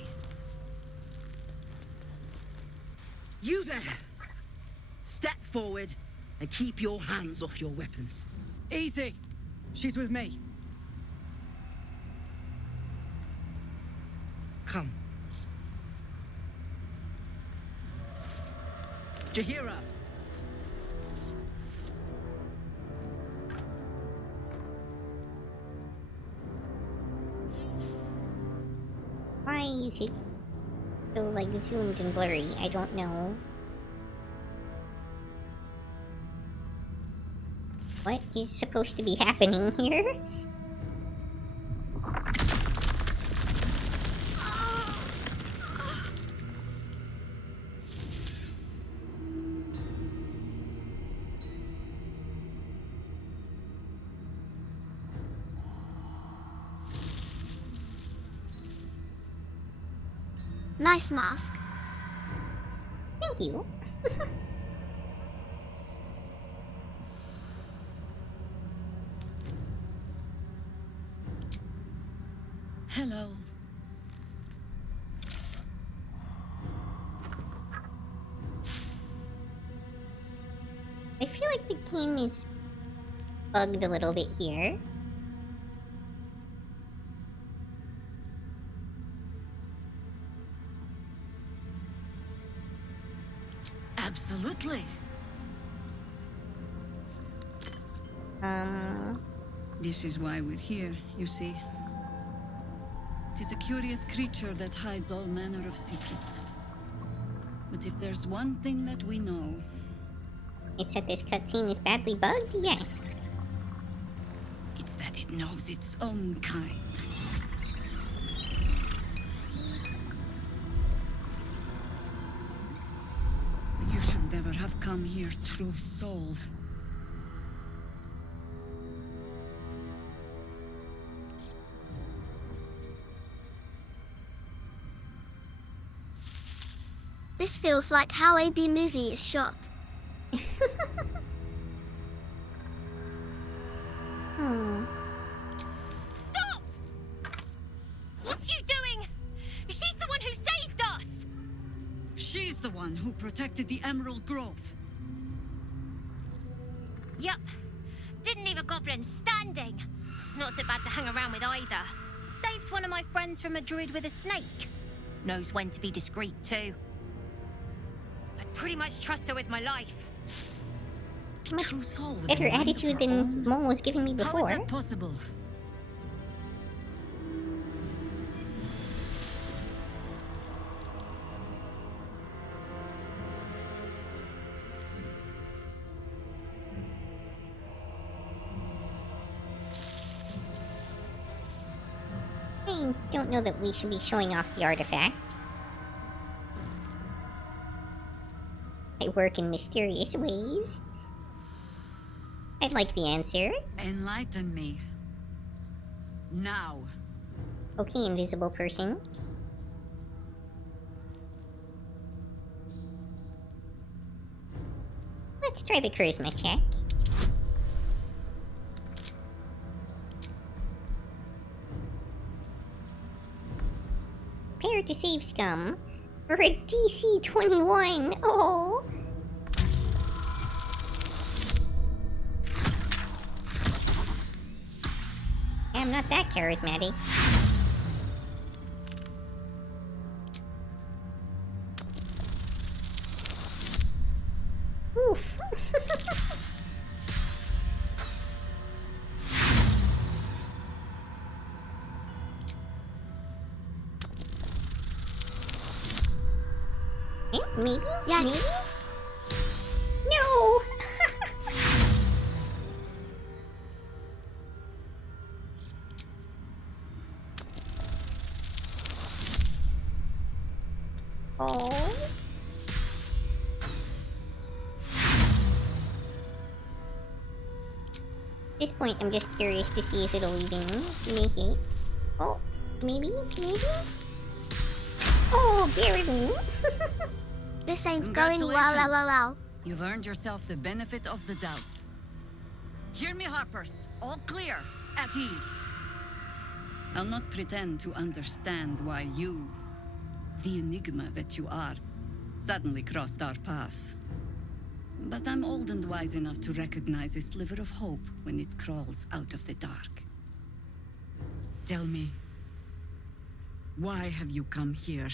You there! Step forward and keep your hands off your weapons. Easy. She's with me. Come. Jahira! Why is it so, like, zoomed and blurry? I don't know. What is supposed to be happening here? Nice mask. Thank you. Hello. I feel like the game is bugged a little bit here. Absolutely. This is why we're here, you see. It is a curious creature that hides all manner of secrets. But if there's one thing that we know... It's that this cutscene is badly bugged? Yes. it's that it knows its own kind. You should never have come here, true soul. This feels like how a B movie is shot. Stop! What's you doing? She's the one who saved us! She's the one who protected the Emerald Grove. Yup. Didn't leave a goblin standing. Not so bad to hang around with either. Saved one of my friends from a druid with a snake. Knows when to be discreet too. I'd pretty much trust her with my life. Much True soul with better a mind of attitude her than own? Mo was giving me How is before. that possible? don't know that we should be showing off the artifact. I work in mysterious ways. I'd like the answer. Enlighten me. Now. Okay, invisible person. Let's try the charisma check. Prepare to save scum for a DC 21. Oh. I'm not that charismatic. Oof. Yeah, maybe? Yes. Maybe? No! Oh. At this point, I'm just curious to see if it'll even make it. Oh, maybe? Maybe? Oh, barely. This ain't going well. You've earned yourself the benefit of the doubt. Hear me, Harpers. All clear. At ease. I'll not pretend to understand why you, the enigma that you are, suddenly crossed our path. But I'm old and wise enough to recognize a sliver of hope when it crawls out of the dark. Tell me, why have you come here?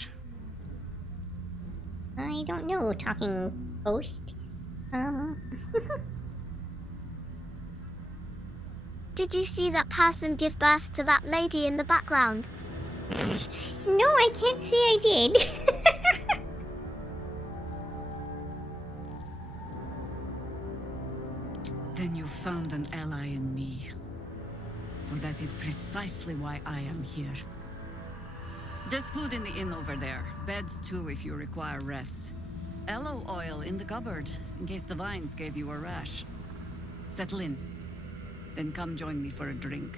I don't know, talking ghost. Did you see that person give birth to that lady in the background? No, I can't say I did. Then you found an ally in me. For that is precisely why I am here. There's food in the inn over there. Beds too if you require rest. Aloe oil in the cupboard, in case the vines gave you a rash. Settle in. Then come join me for a drink.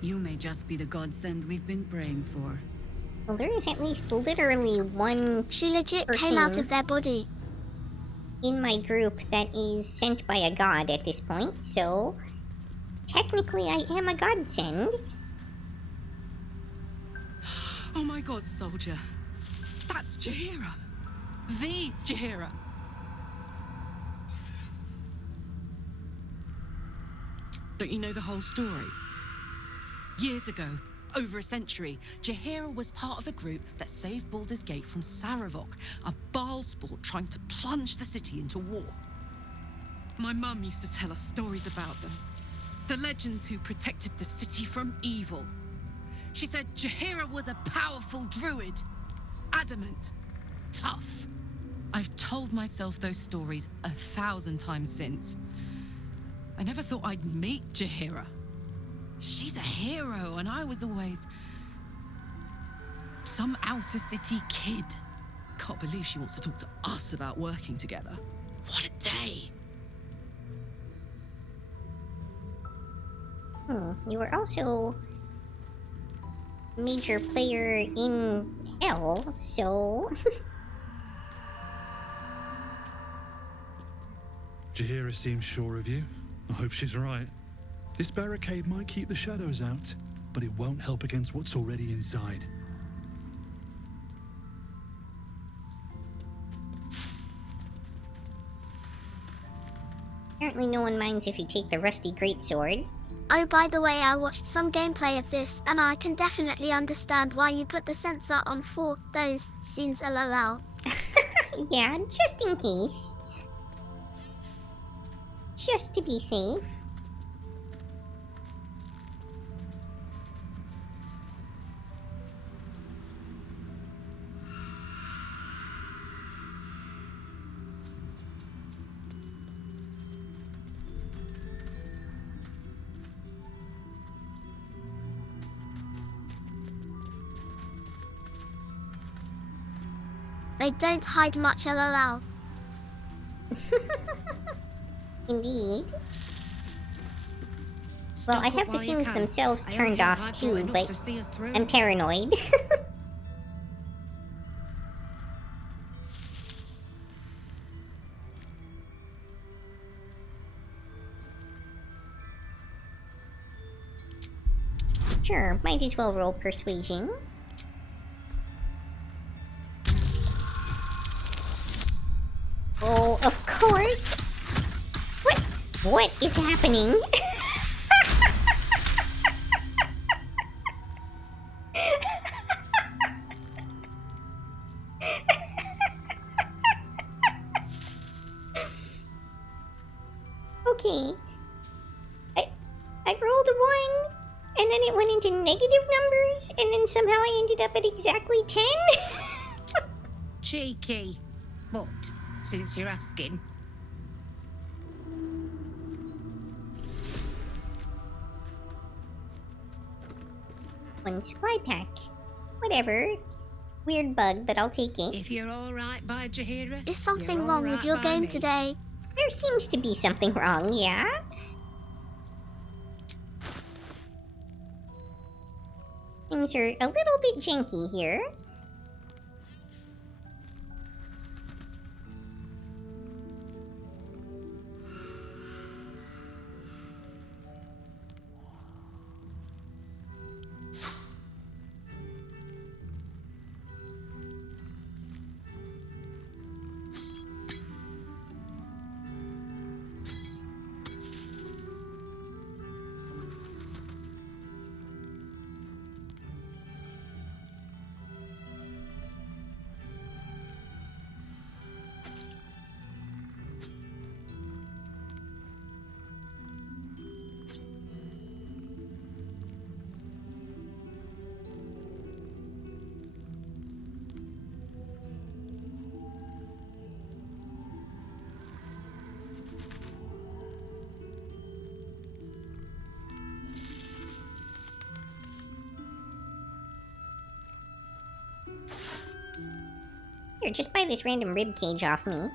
You may just be the godsend we've been praying for. Well, there is at least literally one She legit person came out of their body. in my group that is sent by a god at this point, so technically I am a godsend. Oh my god, soldier. That's Jaheira. The Jaheira. Don't you know the whole story? Years ago, over a century, Jaheira was part of a group that saved Baldur's Gate from Saravok, a Baalsport trying to plunge the city into war. My mum used to tell us stories about them. The legends who protected the city from evil. She said Jaheira was a powerful druid. Adamant. Tough. I've told myself those stories 1,000 times since. I never thought I'd meet Jaheira. She's a hero, and I was always some outer city kid. Can't believe she wants to talk to us about working together. What a day! You were also a major player in Hell, so... Jaheira seems sure of you. I hope she's right. This barricade might keep the shadows out, but it won't help against what's already inside. Apparently no one minds if you take the rusty greatsword. Oh, by the way, I watched some gameplay of this, and I can definitely understand why you put the sensor on for those scenes, lol. Yeah, just in case. Just to be safe. They don't hide much, lol. Indeed. Well, I have the scenes themselves turned off too, but I'm paranoid. Sure, might as well roll persuasion. Oh, of course! What is happening? Okay. I rolled a 1, and then it went into negative numbers, and then somehow I ended up at exactly 10? Cheeky. But, since you're asking. One supply pack. Whatever. Weird bug, but I'll take it. If you're alright by Jaheira, Is something you're wrong with alright your by game me. today? There seems to be something wrong, yeah? Things are a little bit janky here. Here, just buy this random rib cage off me.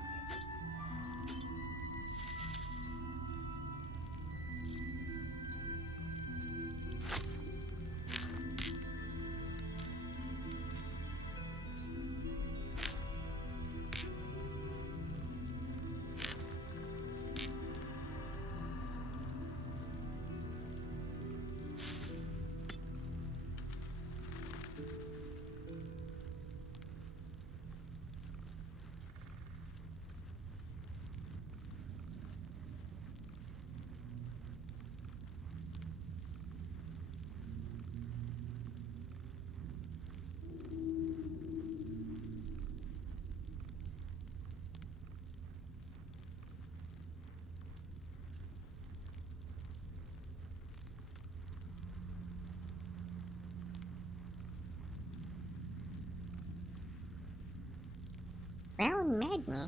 Crown Madness.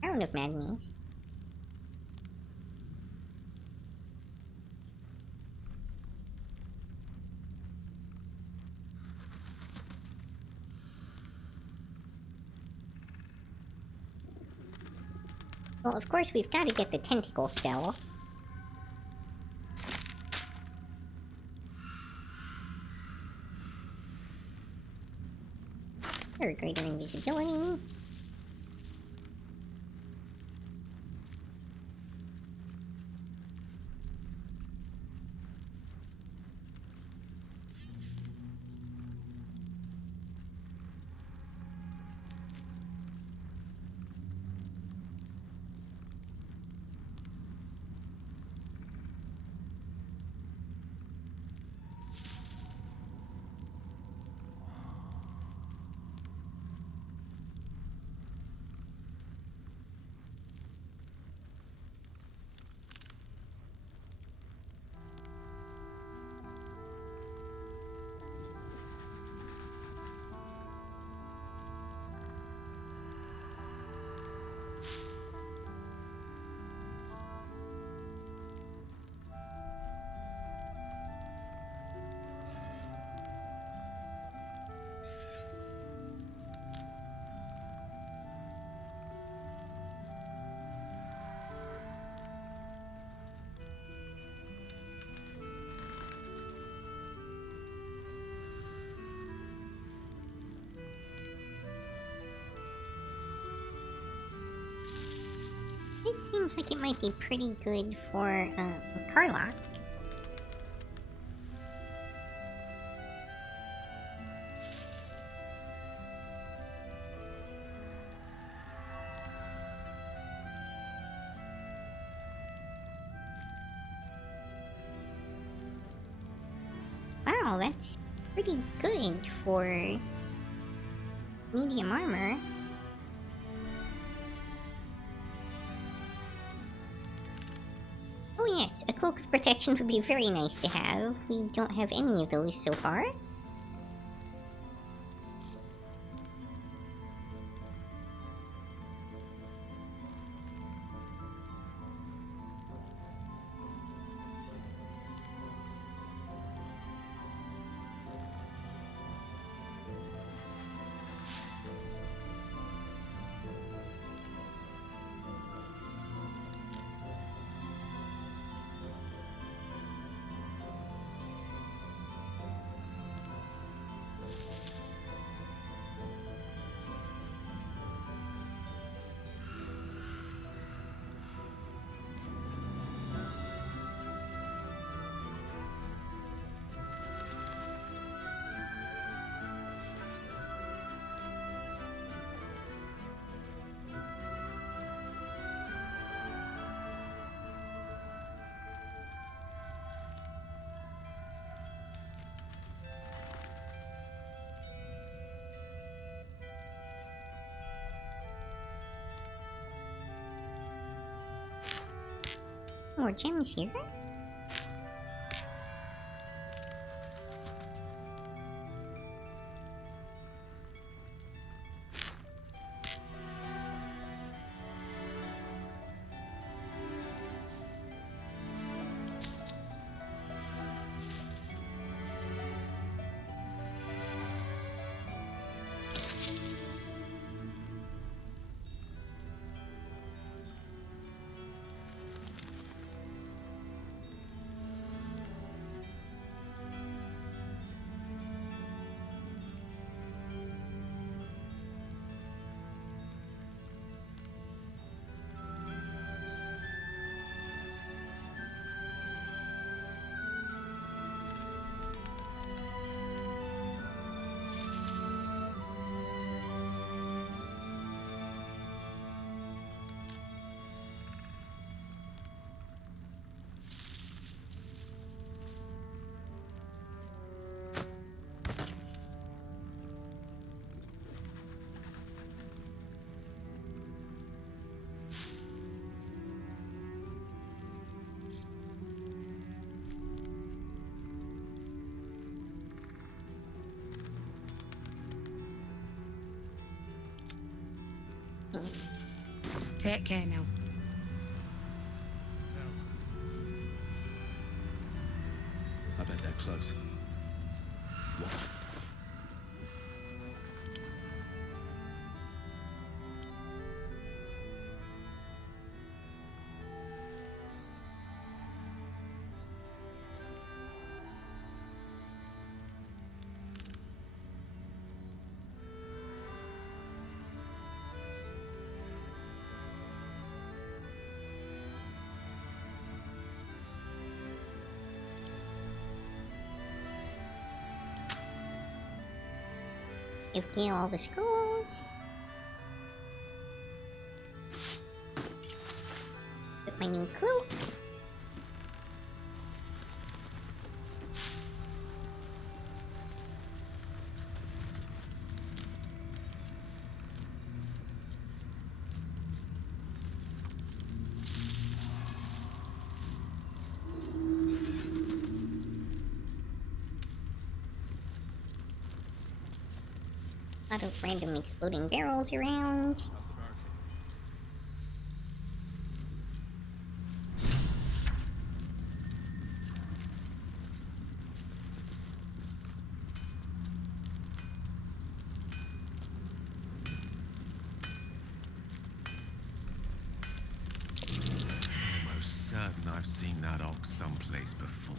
Crown of Madness. Well, of course, we've got to get the tentacle spell. Or greater invisibility. This seems like it might be pretty good for, Carlock. Wow, that's pretty good for medium armor. Oh yes, a cloak of protection would be very nice to have. We don't have any of those so far. More gems here. Take care now. I bet they're close. What? Okay, all the scrolls. Put my new cloak. A lot of random exploding barrels around. Almost certain I've seen that ox someplace before.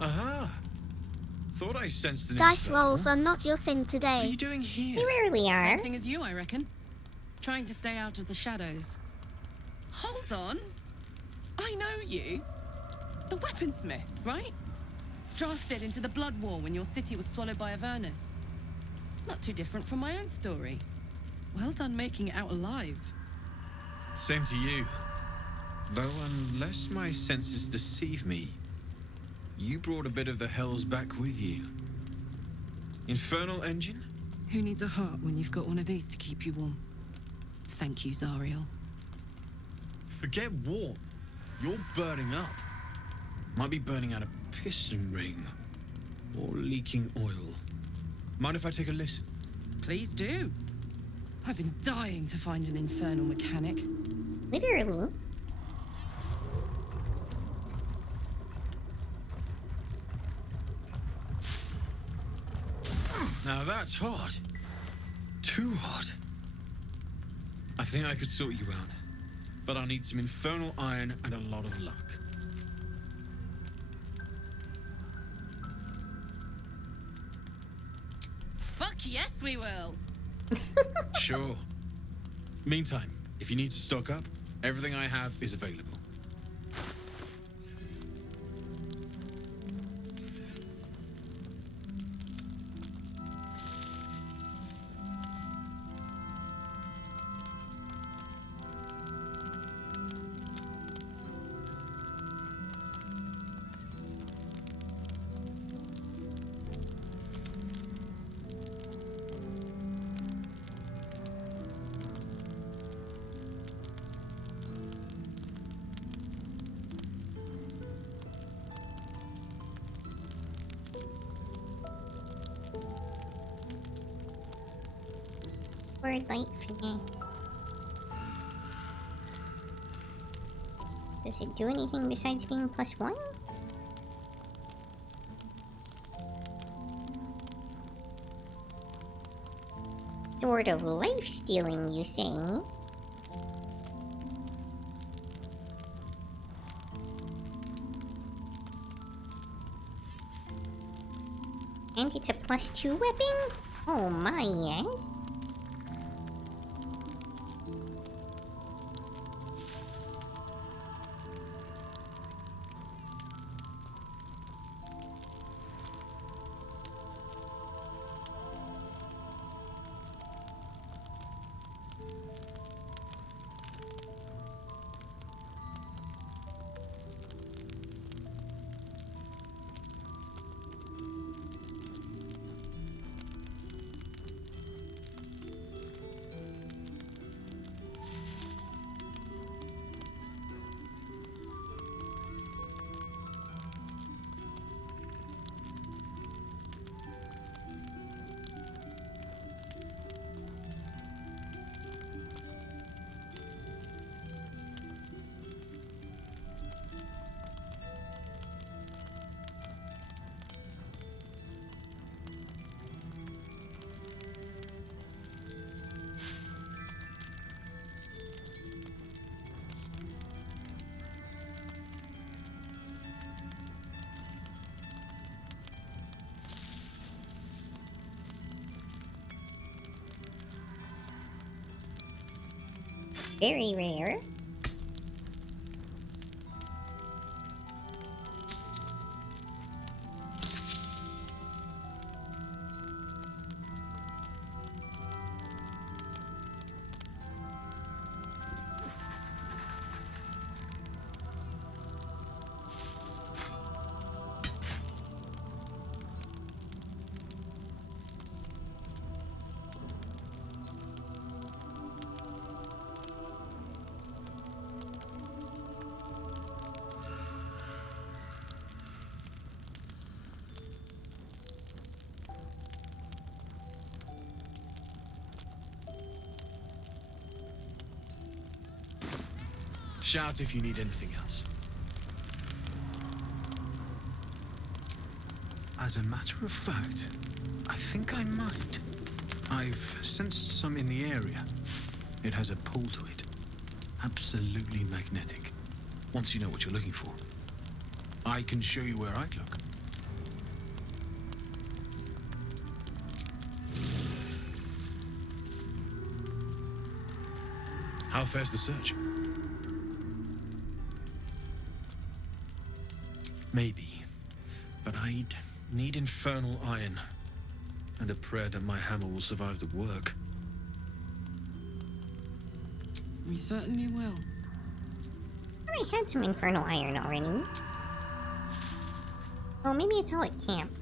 Aha! Thought I sensed an Dice infernal. rolls are not your thing What are today. you doing here? They rarely are. Same thing as you, I reckon. Trying to stay out of the shadows. Hold on. I know you. The weaponsmith, right? Drafted into the Blood War when your city was swallowed by Avernus. Not too different from my own story. Well done making it out alive. Same to you. Though unless my senses deceive me, you brought a bit of the hells back with you. Infernal engine? Who needs a heart when you've got one of these to keep you warm? Thank you, Zariel. Forget warm. You're burning up. Might be burning out a piston ring. Or leaking oil. Mind if I take a listen? Please do. I've been dying to find an infernal mechanic. Literally. Now that's hot. Too hot. I think I could sort you out. But I'll need some infernal iron and a lot of luck. Fuck yes, we will. Sure. Meantime, if you need to stock up, everything I have is available. Word light finesse. Does it do anything besides being +1? Sword of life stealing, you say? And it's a +2 weapon? Oh my, yes. Very rare. Shout if you need anything else. As a matter of fact, I think I might. I've sensed some in the area. It has a pull to it. Absolutely magnetic. Once you know what you're looking for. I can show you where I'd look. How fares the search? Maybe. But I'd need infernal iron. And a prayer that my hammer will survive the work. We certainly will. I had some infernal iron already. Oh, maybe it's all at camp.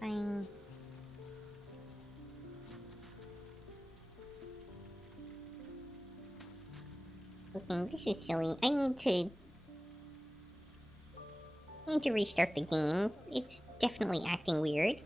Fine. Okay, this is silly. I need to restart the game. It's definitely acting weird.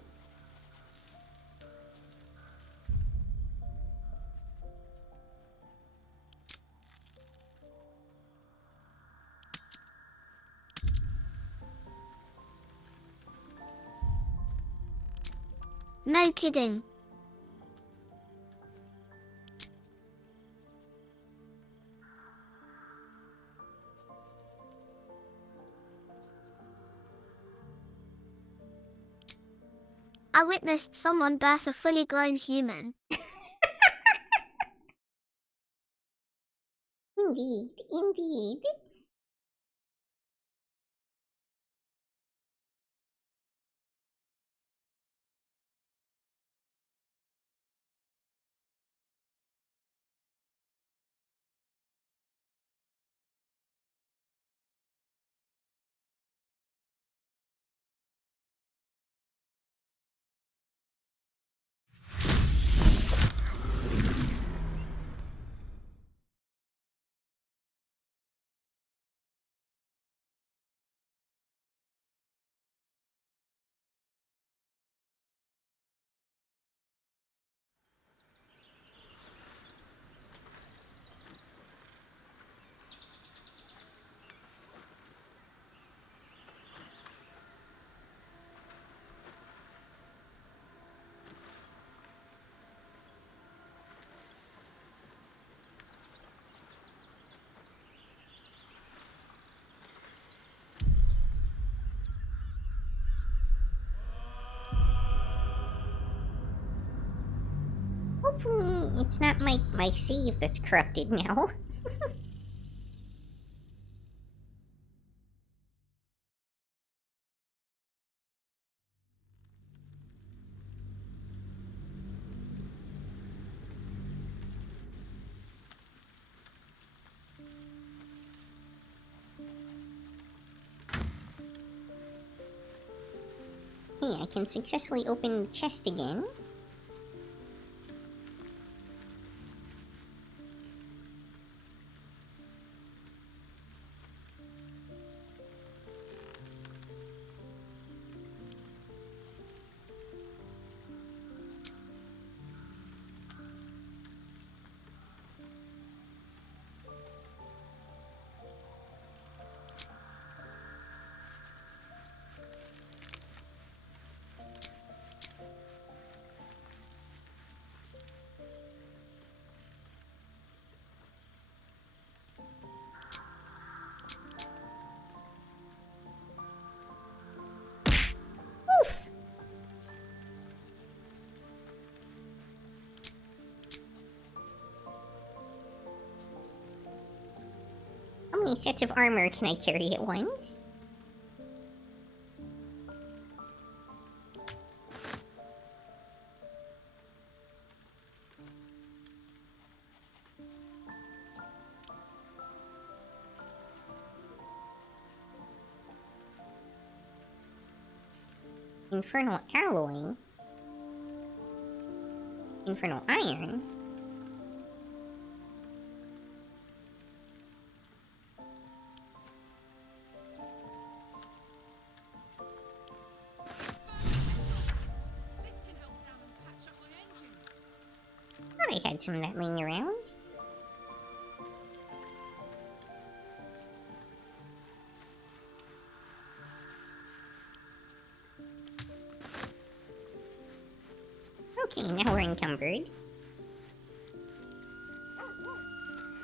No kidding. I witnessed someone birth a fully grown human. Indeed, indeed. Hopefully, it's not my save that's corrupted now. Hey, I can successfully open the chest again. How many sets of armor can I carry at once? Infernal alloy? Infernal iron? had some of that laying around. Okay, now we're encumbered.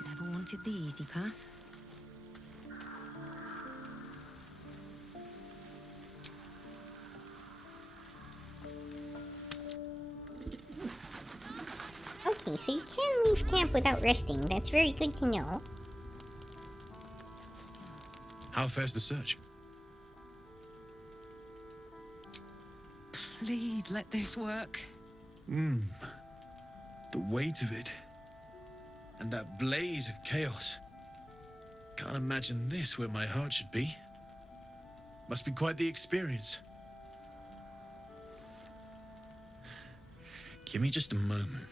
Never wanted the easy path. Okay, so you can leave camp without resting. That's very good to know. How fares the search? Please let this work. The weight of it. And that blaze of chaos. Can't imagine this where my heart should be. Must be quite the experience. Give me just a moment.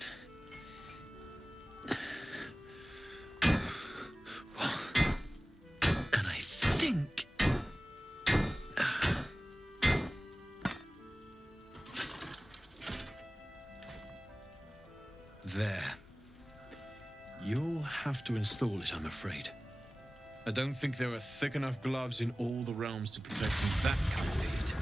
And I think... There. You'll have to install it, I'm afraid. I don't think there are thick enough gloves in all the realms to protect from that kind of heat.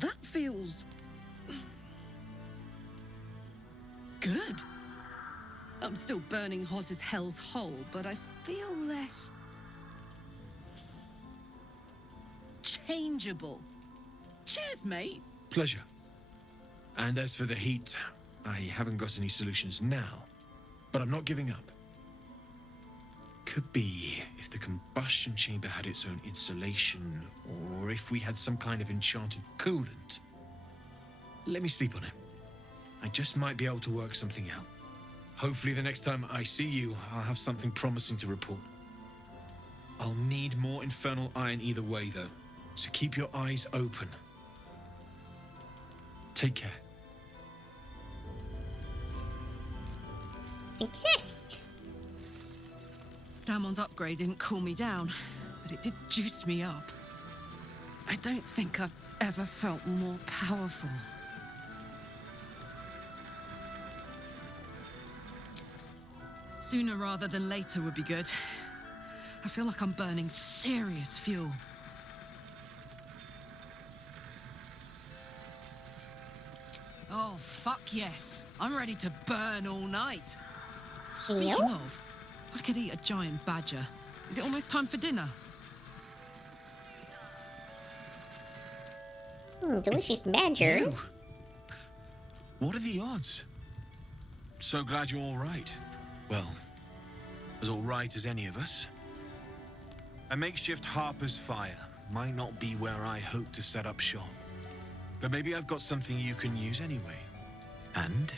That feels... good. I'm still burning hot as hell's hole, but I feel less... changeable. Cheers, mate. Pleasure. And as for the heat, I haven't got any solutions now, but I'm not giving up. Could be if the combustion chamber had its own insulation, or if we had some kind of enchanted coolant. Let me sleep on it. I just might be able to work something out. Hopefully the next time I see you, I'll have something promising to report. I'll need more infernal iron either way, though, so keep your eyes open. Take care. Success! Damon's upgrade didn't cool me down, but it did juice me up. I don't think I've ever felt more powerful. Sooner rather than later would be good. I feel like I'm burning serious fuel. Oh, fuck yes. I'm ready to burn all night. Speaking of, I could eat a giant badger. Is it almost time for dinner? Delicious badger. You? What are the odds? So glad you're all right. Well, as all right as any of us. A makeshift Harper's Fire might not be where I hope to set up shop. But maybe I've got something you can use anyway. And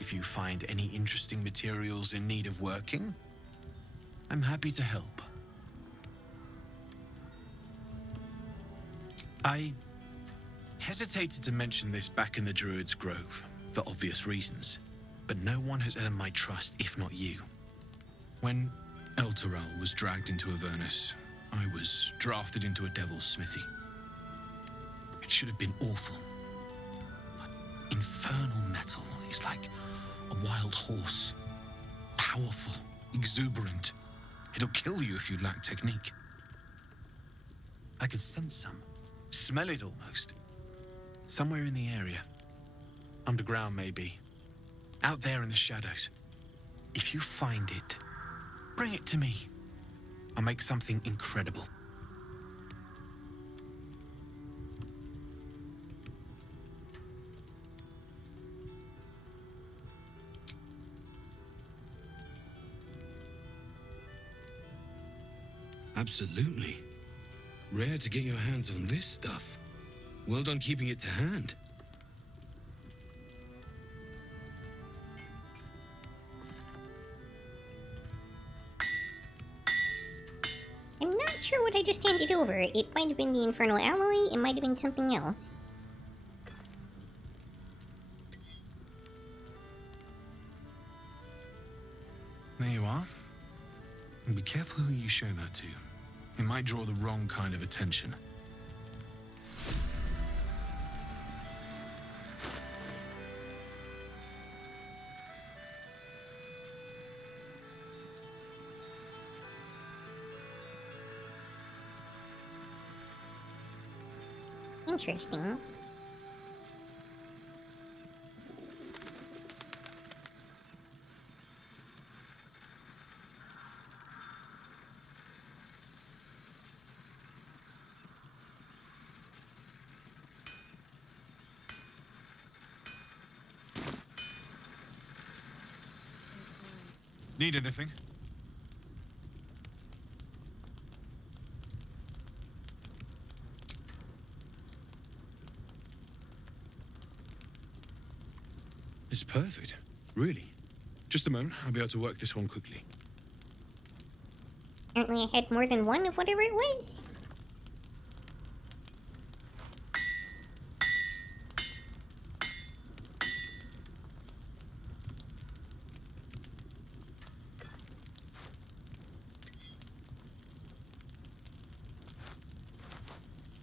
if you find any interesting materials in need of working, I'm happy to help. I hesitated to mention this back in the Druid's Grove, for obvious reasons, but no one has earned my trust if not you. When Elturel was dragged into Avernus, I was drafted into a devil's smithy. It should have been awful. But infernal metal is like a wild horse. Powerful, exuberant. It'll kill you if you lack technique. I could sense some. Smell it almost. Somewhere in the area. Underground, maybe. Out there in the shadows. If you find it, bring it to me. I'll make something incredible. Absolutely. Rare to get your hands on this stuff. Well done keeping it to hand. I'm not sure what I just handed over. It might have been the Infernal Alloy, it might have been something else. There you are. And be careful who you show that to. It might draw the wrong kind of attention. Interesting. Need anything? It's perfect. Really. Just a moment, I'll be able to work this one quickly. Apparently I had more than one of whatever it was.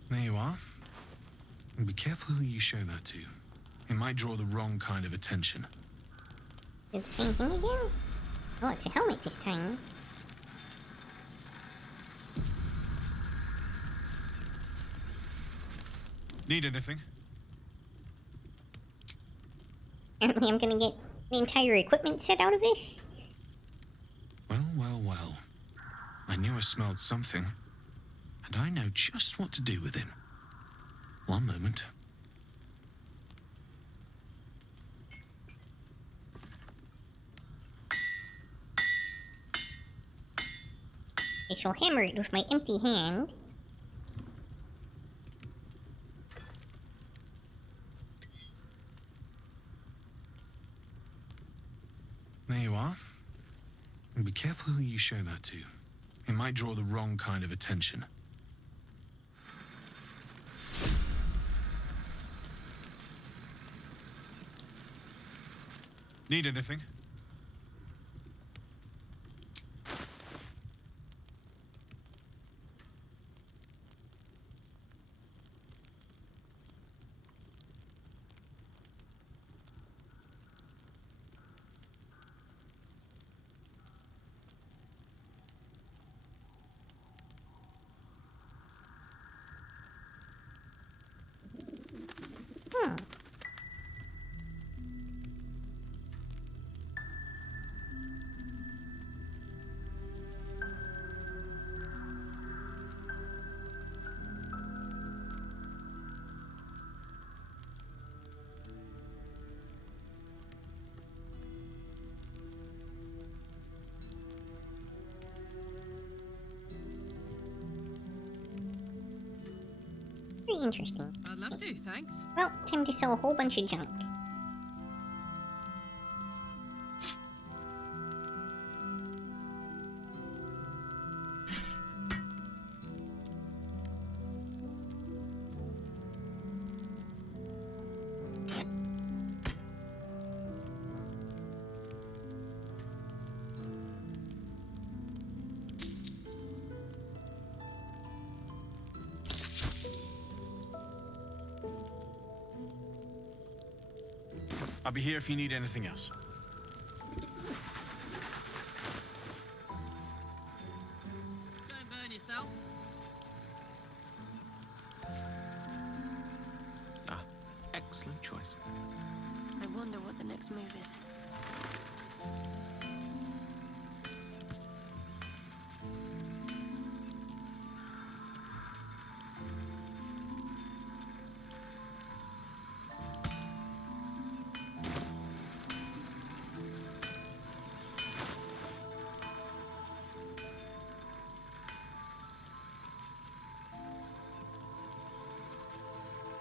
There you are. And be careful who you show that to. It might draw the wrong kind of attention. Do the same thing again? Oh, it's a helmet this time. Need anything? Apparently I'm gonna get the entire equipment set out of this. Well, well, well. I knew I smelled something. And I know just what to do with it. One moment. I shall hammer it with my empty hand. There you are. And be careful who you show that to. It might draw the wrong kind of attention. Need anything? Very interesting. I'd love to, thanks. Well, time to sell a whole bunch of junk. I'll be here if you need anything else. Don't burn yourself. Ah, excellent choice. I wonder what the next move is.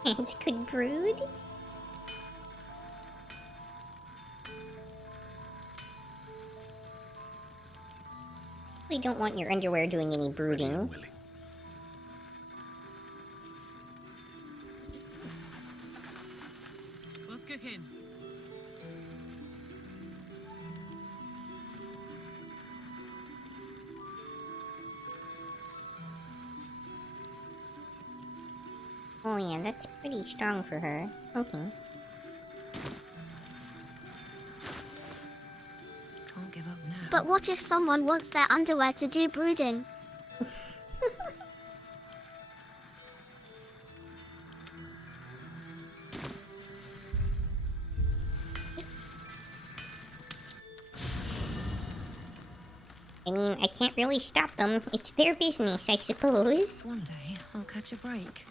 Ants could brood? We don't want your underwear doing any brooding. What's cooking? Oh yeah, that's pretty strong for her. Okay. Can't give up now. But what if someone wants their underwear to do brooding? I mean, I can't really stop them. It's their business, I suppose. One day, I'll catch a break.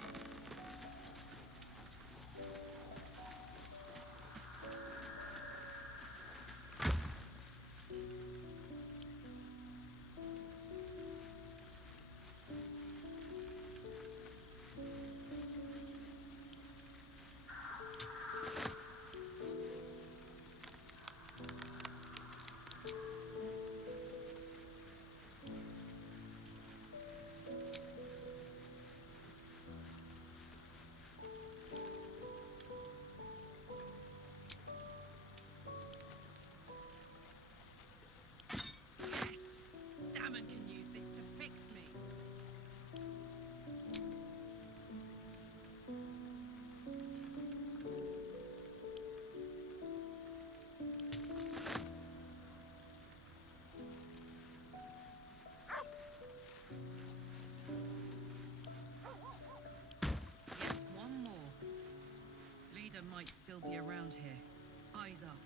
Damon can use this to fix me. Yet one more. Leader might still be around here. Eyes up.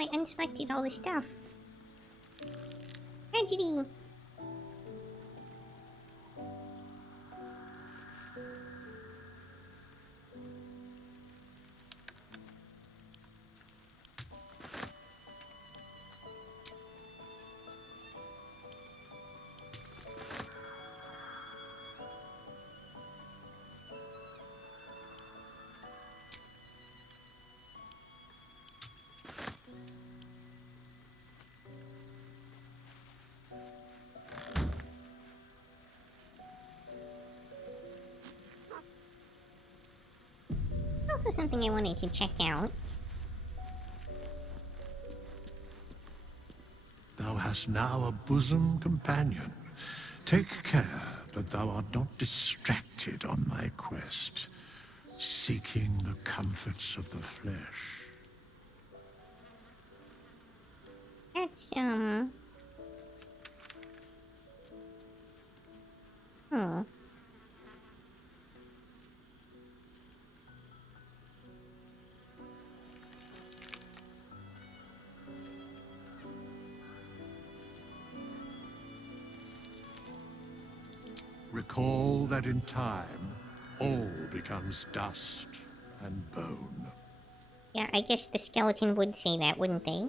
I unselected all the stuff. Tragedy! Also something I wanted to check out. Thou hast now a bosom companion. Take care that thou art not distracted on thy quest, seeking the comforts of the flesh. That's, Recall that in time, all becomes dust and bone. Yeah, I guess the skeleton would say that, wouldn't they?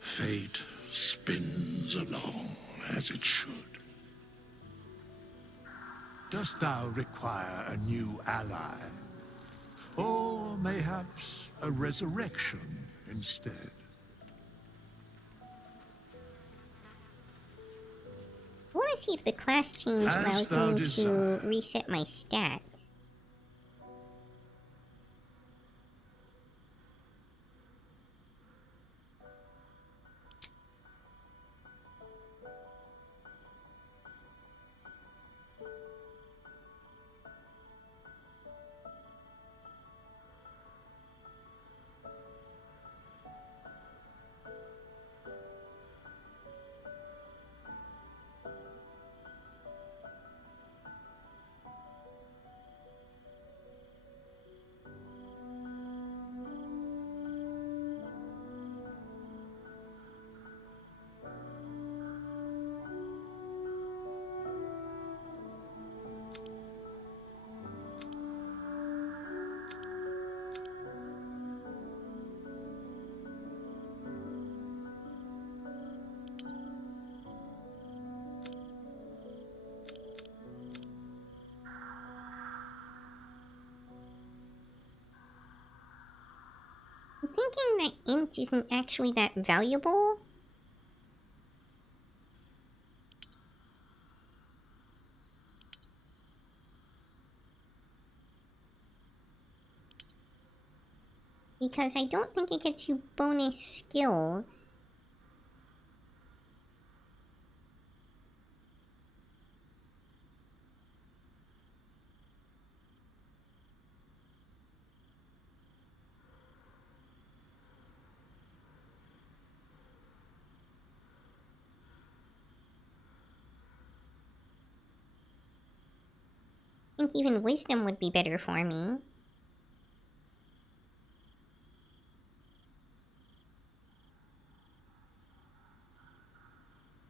Fate spins along as it should. Dost thou require a new ally? Or mayhaps a resurrection instead? I want to see if the class change allows me to reset my stats. I'm thinking that int isn't actually that valuable. Because I don't think it gets you bonus skills. I think even wisdom would be better for me.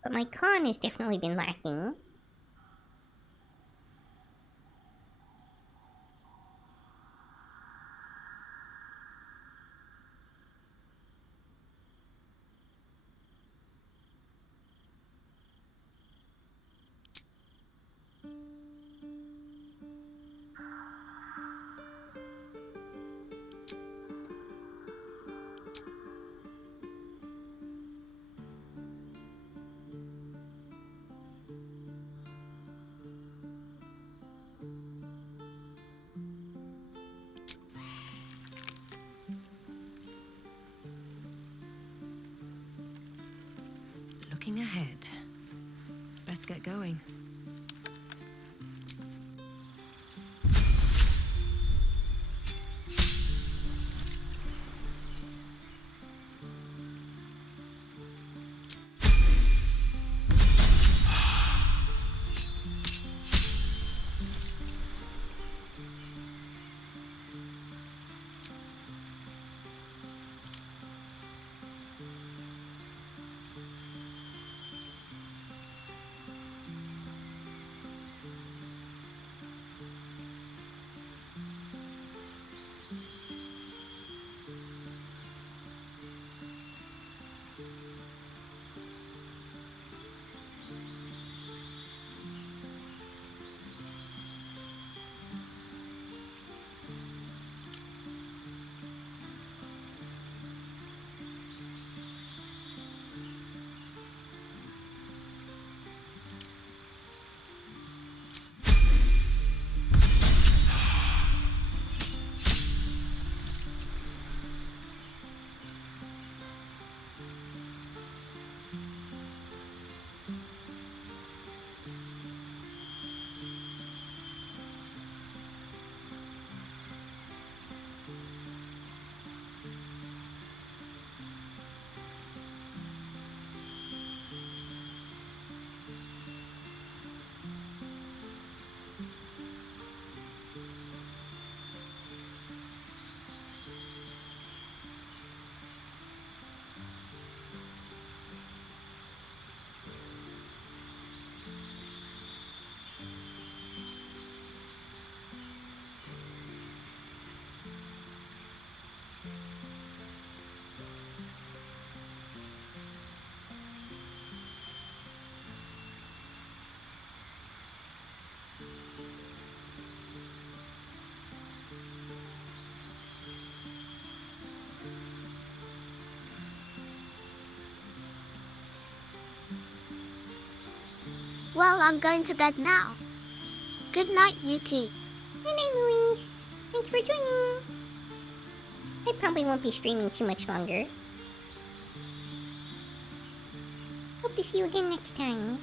But my con has definitely been lacking. Looking ahead. Best get going. Well, I'm going to bed now. Good night, Yuki. Good night, Luis. Thanks for joining. I probably won't be streaming too much longer. Hope to see you again next time.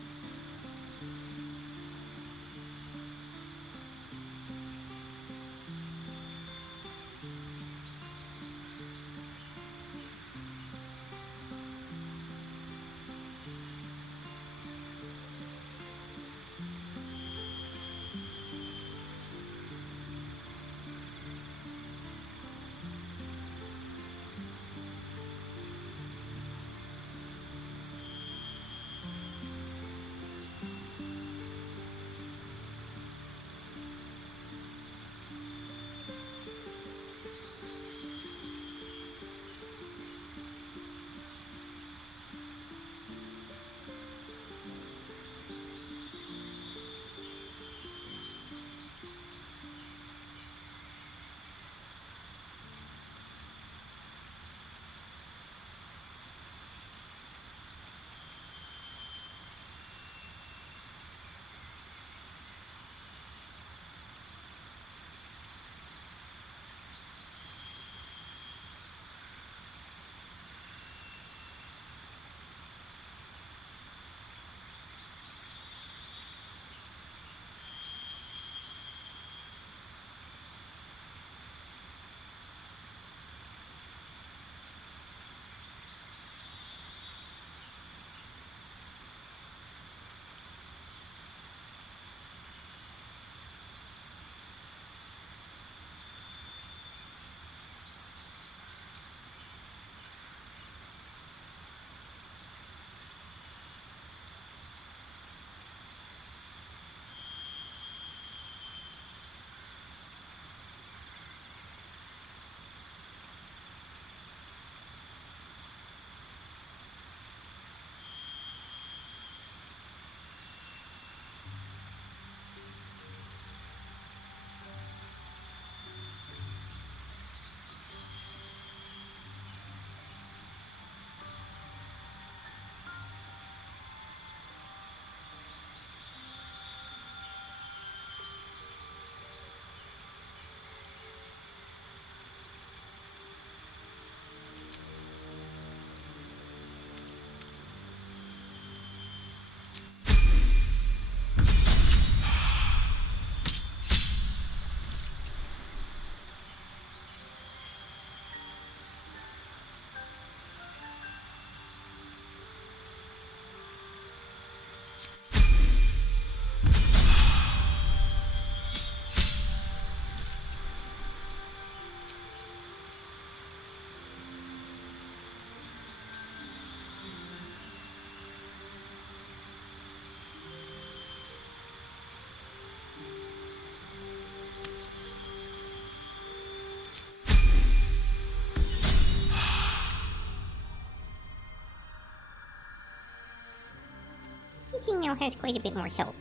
Monkey now has quite a bit more health.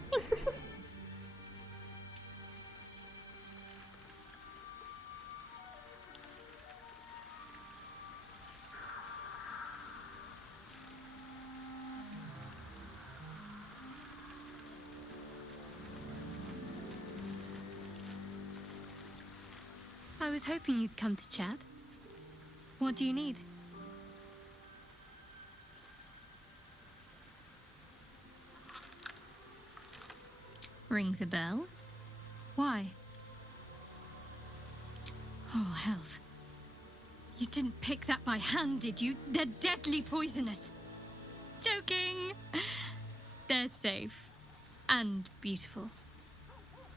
I was hoping you'd come to chat. What do you need? Rings a bell? Why? Oh, hells. You didn't pick that by hand, did you? They're deadly poisonous. Joking! They're safe. And beautiful.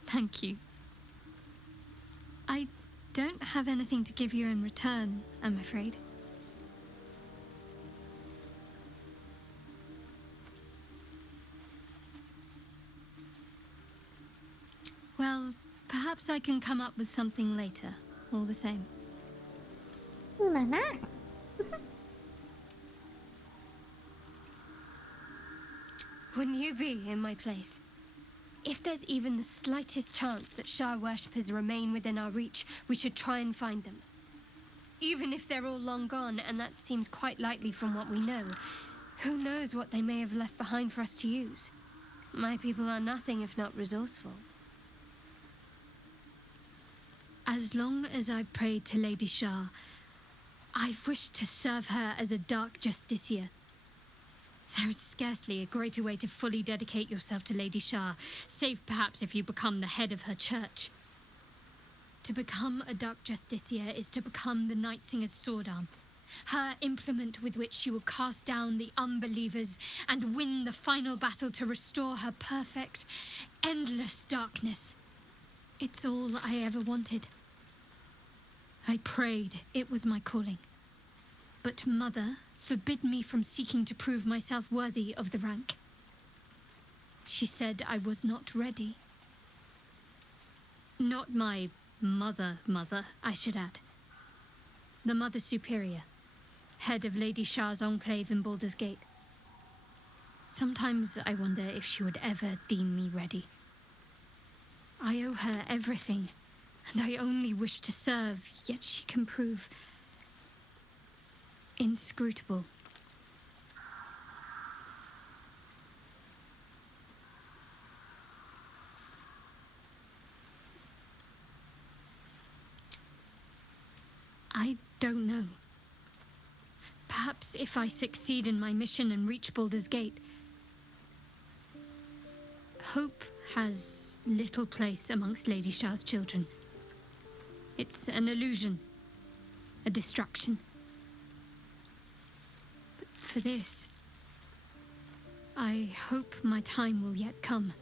Thank you. I don't have anything to give you in return, I'm afraid. Well, perhaps I can come up with something later, all the same. La la. Wouldn't you be in my place? If there's even the slightest chance that Shah worshippers remain within our reach, we should try and find them. Even if they're all long gone, and that seems quite likely from what we know, who knows what they may have left behind for us to use? My people are nothing if not resourceful. As long as I've prayed to Lady Shah, I've wished to serve her as a dark justiciar. There is scarcely a greater way to fully dedicate yourself to Lady Shah, save perhaps if you become the head of her church. To become a dark justiciar is to become the Night Singer's sword arm, her implement with which she will cast down the unbelievers and win the final battle to restore her perfect, endless darkness. It's all I ever wanted. I prayed it was my calling. But Mother forbid me from seeking to prove myself worthy of the rank. She said I was not ready. Not my mother, I should add. The Mother Superior, head of Lady Shah's enclave in Baldur's Gate. Sometimes I wonder if she would ever deem me ready. I owe her everything, and I only wish to serve, yet she can prove inscrutable. I don't know. Perhaps if I succeed in my mission and reach Baldur's Gate. Hope has little place amongst Lady Shah's children. It's an illusion, a distraction. But for this, I hope my time will yet come.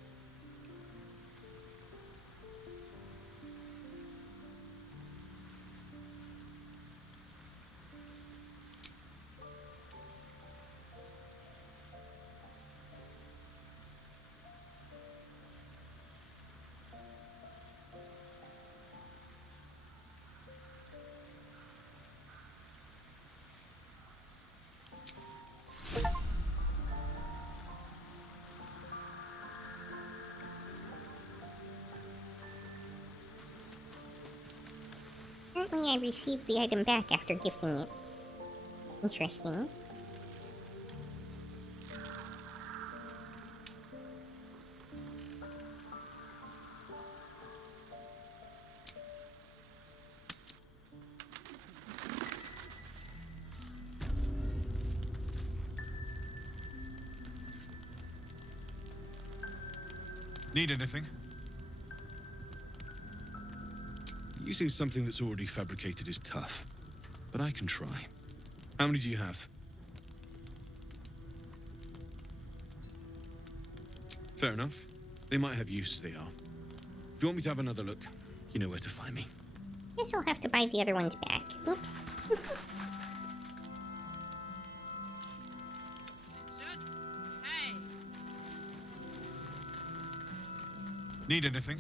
Apparently I received the item back after gifting it. Interesting. Need anything? Using something that's already fabricated is tough, but I can try. How many do you have? Fair enough. They might have use as they are. If you want me to have another look, you know where to find me. Guess I'll have to buy the other ones back. Oops. Need anything?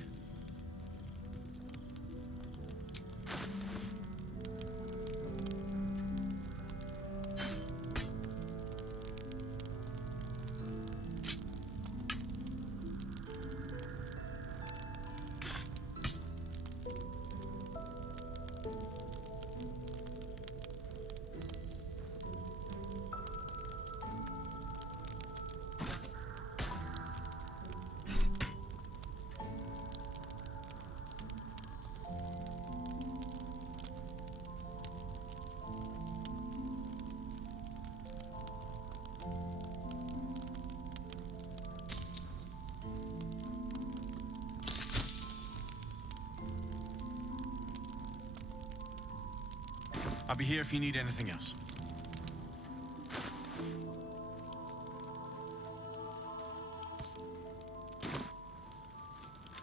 I'll be here if you need anything else.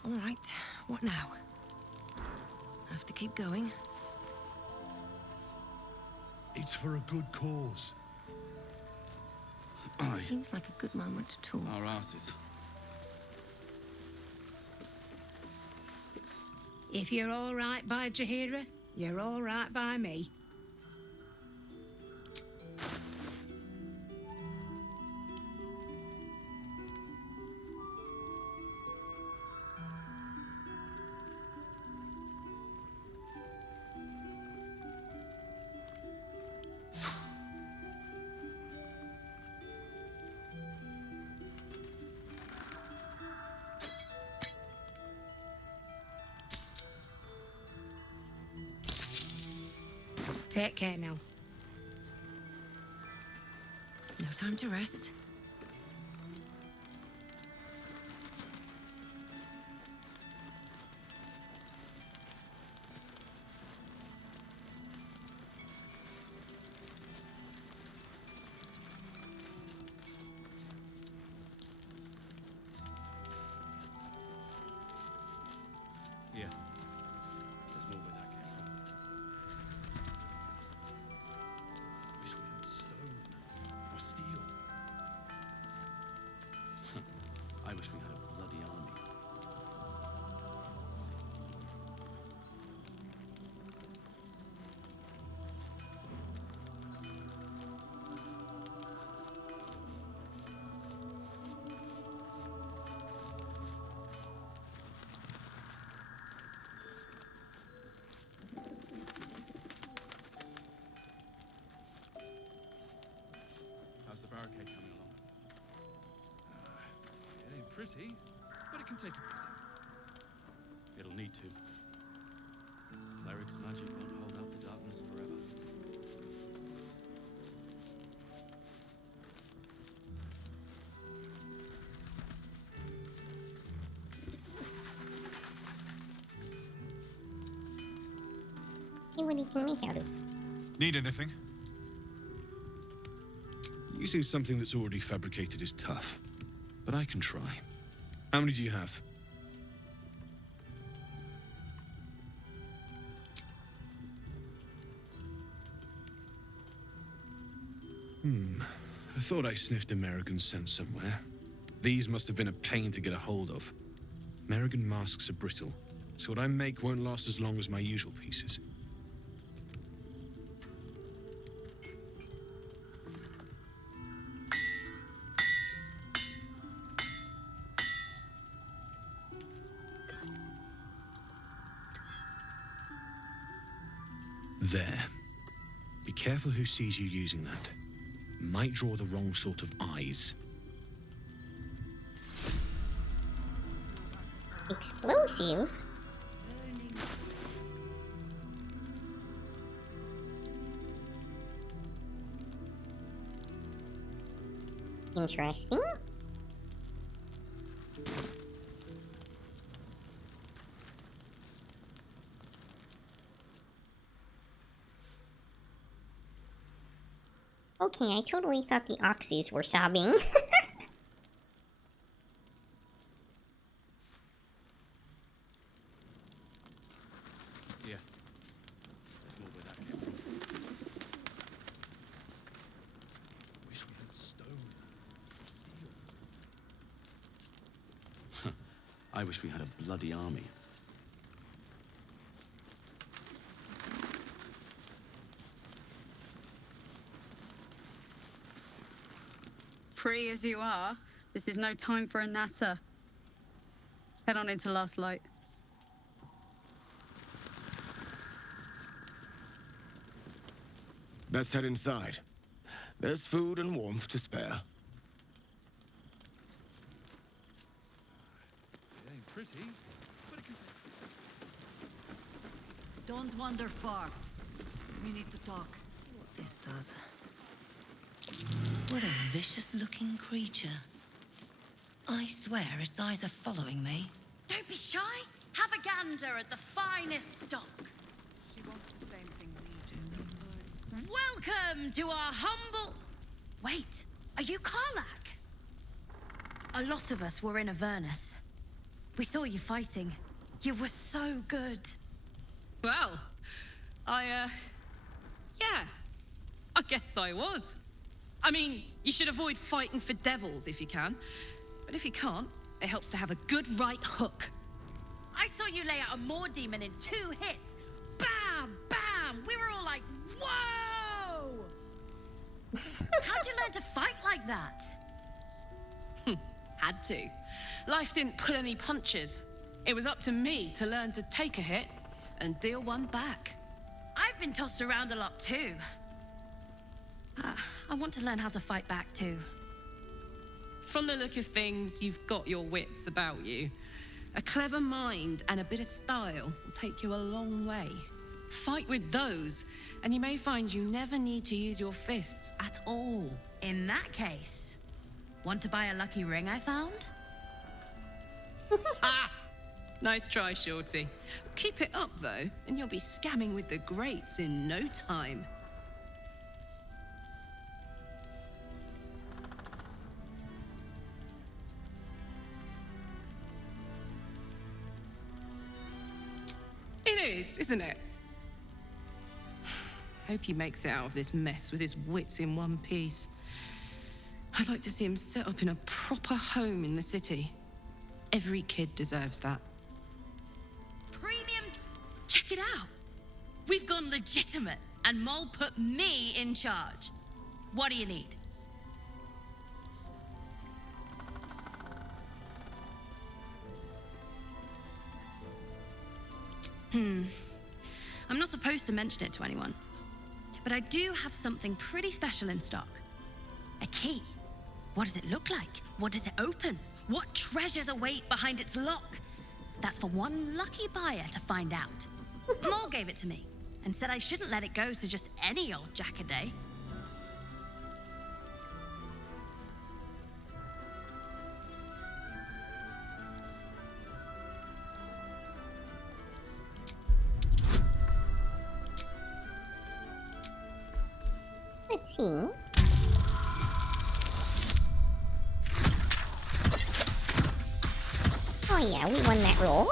All right, what now? Have to keep going. It's for a good cause. Seems like a good moment to talk. Our asses. If you're all right by Jaheira, you're all right by me. Take care now. No time to rest. Here. There's more where that came from. Wish we had stone or steel. I wish we had a bloody army. How's the barricade coming along? It ain't pretty, but it can take a beating. It'll need to. Cleric's magic won't hold out the darkness forever. See what he can make out of. Need anything? Using something that's already fabricated is tough, but I can try. How many do you have? I thought I sniffed American scent somewhere. These must have been a pain to get a hold of. American masks are brittle, so what I make won't last as long as my usual pieces. There. Be careful who sees you using that. Might draw the wrong sort of eyes. Explosive? Interesting. Okay, I totally thought the oxes were sobbing. Yeah. There's more where that came from. Wish we had stone or steel. I wish we had a bloody army. Free as you are, this is no time for a natter. Head on into Last Light. Best head inside. There's food and warmth to spare. It ain't pretty, but it can Don't wander far. We need to talk. What this does. What a vicious-looking creature. I swear its eyes are following me. Don't be shy. Have a gander at the finest stock. She wants the same thing we do. Welcome to our humble... Wait, are you Karlak? A lot of us were in Avernus. We saw you fighting. You were so good. Well, yeah, I guess I was. I mean, you should avoid fighting for devils if you can. But if you can't, it helps to have a good right hook. I saw you lay out a Moor demon in 2 hits. Bam! Bam! We were all like, whoa! How'd you learn to fight like that? Had to. Life didn't pull any punches. It was up to me to learn to take a hit and deal one back. I've been tossed around a lot too. I want to learn how to fight back too. From the look of things, you've got your wits about you. A clever mind and a bit of style will take you a long way. Fight with those, and you may find you never need to use your fists at all. In that case, want to buy a lucky ring I found? Nice try, Shorty. Keep it up, though, and you'll be scamming with the greats in no time. It is, isn't it? Hope he makes it out of this mess with his wits in one piece. I'd like to see him set up in a proper home in the city. Every kid deserves that. Premium... Check it out. We've gone legitimate, and Mole put me in charge. What do you need? I'm not supposed to mention it to anyone, but I do have something pretty special in stock. A key. What does it look like? What does it open? What treasures await behind its lock? That's for one lucky buyer to find out. Mole gave it to me and said I shouldn't let it go to just any old jackaday. Let's see. Oh yeah, we won that roll.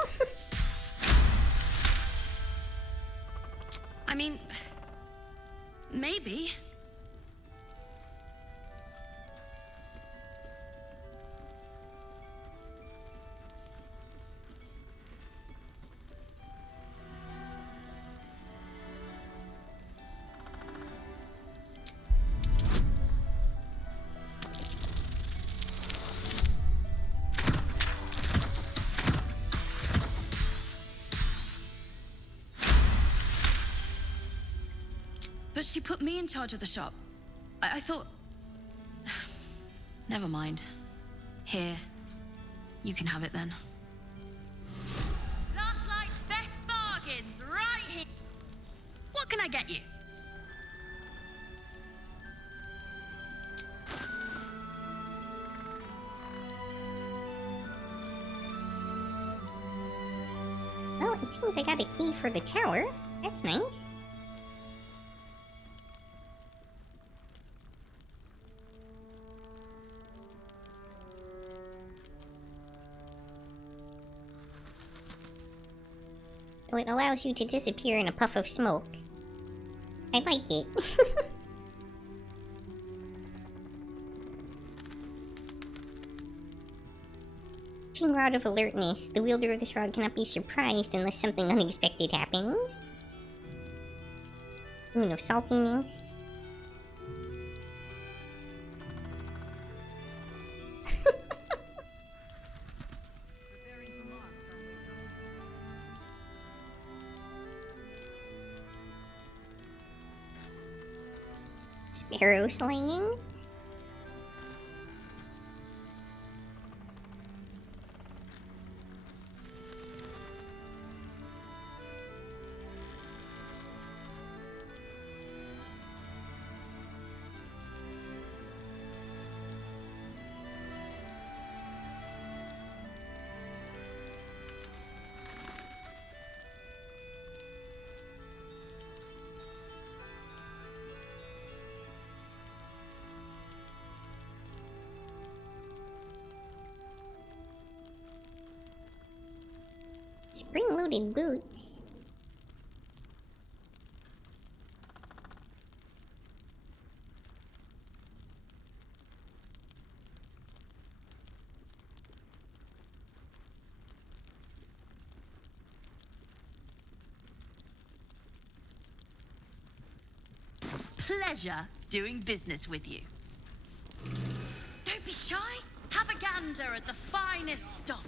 I mean, maybe. But she put me in charge of the shop. I thought... Never mind. Here. You can have it then. Last night's best bargains, right here. What can I get you? Well, it seems I got a key for the tower. That's nice. So it allows you to disappear in a puff of smoke. I like it. Rod of Alertness. The wielder of this rod cannot be surprised unless something unexpected happens. Rune of Saltiness. Sparrow slaying? Spring-loaded boots. Pleasure doing business with you. Don't be shy. Have a gander at the finest stock.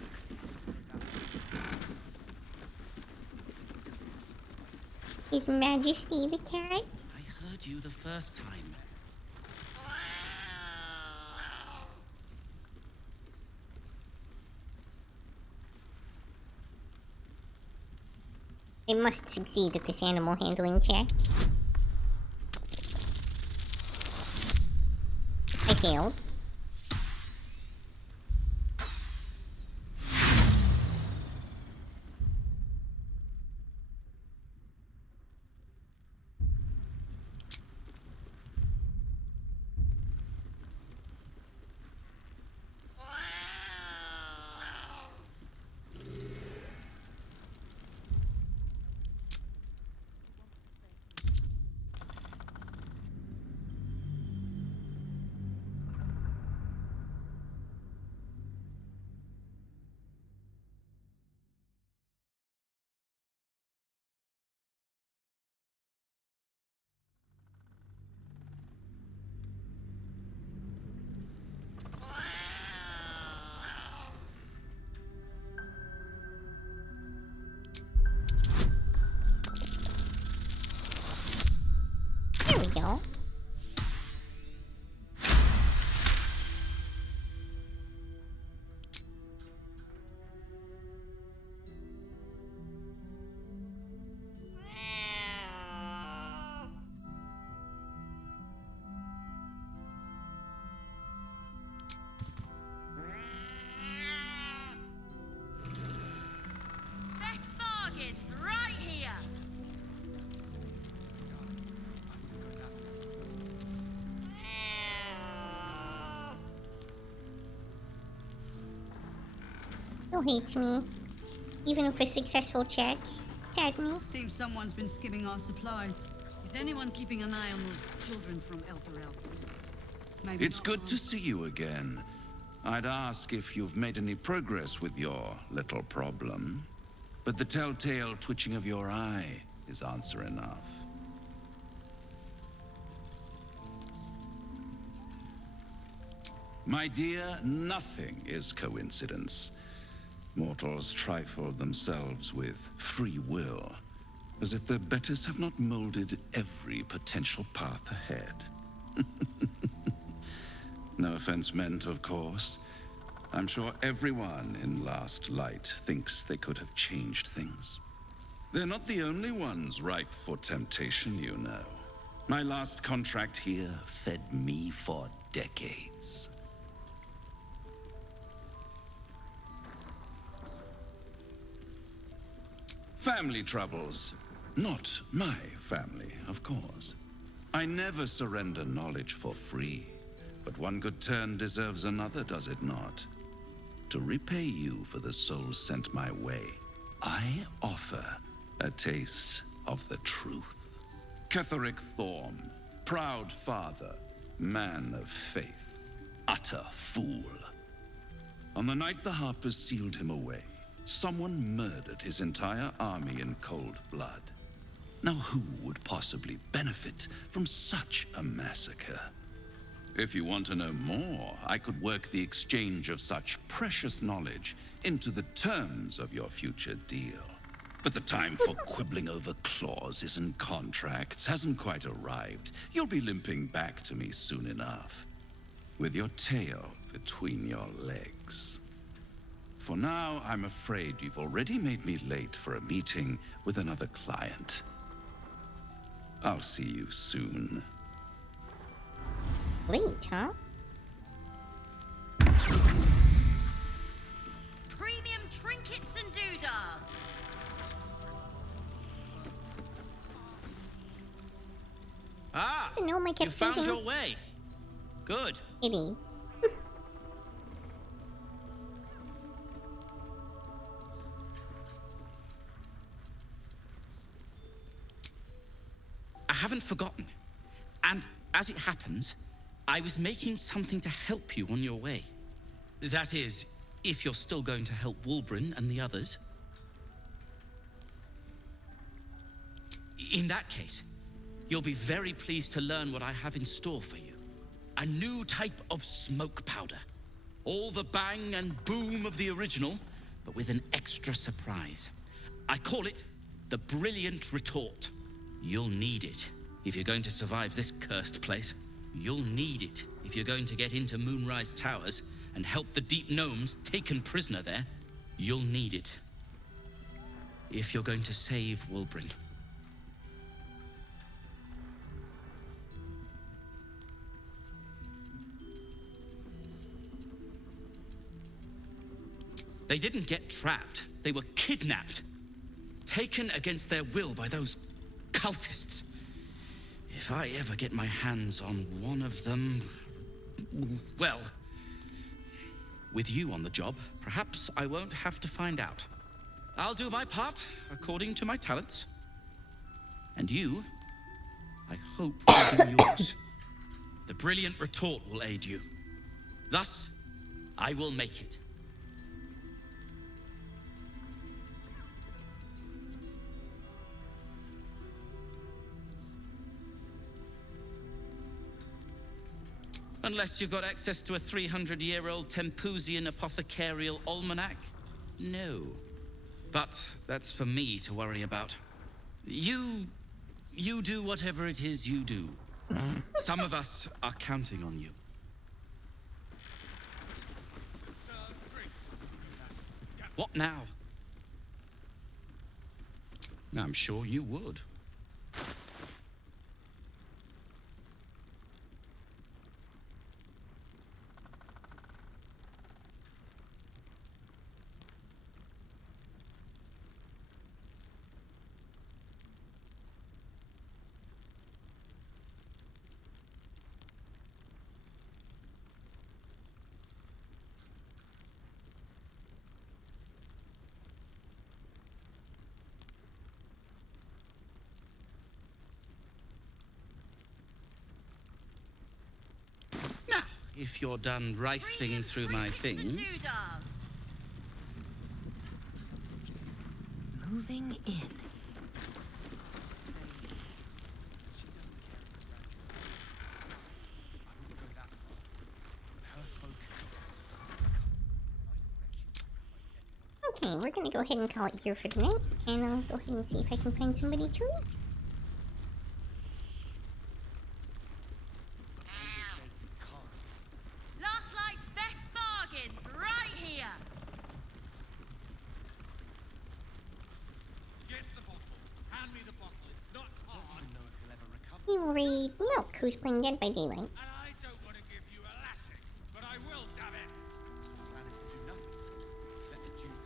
His Majesty the cat? I heard you the first time. I must succeed at this animal handling check. I failed. There we go. Best bargains right here. Still hates me. Even with a successful check. Sad me. Seems someone's been skimming our supplies. Is anyone keeping an eye on those children from Elthorel? Maybe It's not good one. to see you again. I'd ask if you've made any progress with your little problem. But the telltale twitching of your eye is answer enough. My dear, nothing is coincidence. Mortals trifle themselves with free will, as if their betters have not molded every potential path ahead. No offense meant, of course. I'm sure everyone in Last Light thinks they could have changed things. They're not the only ones ripe for temptation, you know. My last contract here fed me for decades. Family troubles. Not my family, of course. I never surrender knowledge for free. But one good turn deserves another, does it not? To repay you for the souls sent my way, I offer a taste of the truth. Ketheric Thorm, proud father, man of faith, utter fool. On the night the Harpers sealed him away, someone murdered his entire army in cold blood. Now who would possibly benefit from such a massacre? If you want to know more, I could work the exchange of such precious knowledge into the terms of your future deal. But the time for quibbling over clauses and contracts hasn't quite arrived. You'll be limping back to me soon enough, with your tail between your legs. For now, I'm afraid you've already made me late for a meeting with another client. I'll see you soon. Late, huh? Premium trinkets and doodahs. Ah! It's the gnome I kept You found saving. your way. Good. It is. haven't forgotten. And as it happens, I was making something to help you on your way. That is, if you're still going to help Wulbren and the others. In that case, you'll be very pleased to learn what I have in store for you. A new type of smoke powder. All the bang and boom of the original, but with an extra surprise. I call it the Brilliant Retort. You'll need it if you're going to survive this cursed place. You'll need it if you're going to get into Moonrise Towers and help the Deep Gnomes taken prisoner there. You'll need it if you're going to save Wulbren. They didn't get trapped. They were kidnapped. Taken against their will by those cultists. If I ever get my hands on one of them... well... with you on the job, perhaps I won't have to find out. I'll do my part, according to my talents. And you, I hope, will do yours. The Brilliant Retort will aid you. Thus, I will make it. Unless you've got access to a 300-year-old Tempusian apothecarial almanac? No. But that's for me to worry about. You do whatever it is you do. Some of us are counting on you. What now? I'm sure you would. If you're done rifling through my things... Moving in. Okay, we're gonna go ahead and call it here for the night, and I'll go ahead and see if I can find somebody to read. Last night's best bargains, right here. Get the bottle. Hand me the bottle. It's not hard. I don't know if he'll ever recover. We will read Milk, who's playing Dead by Daylight. And I don't want to give you a lashing, but I will, damn it. The plan is to do nothing. Let the Duke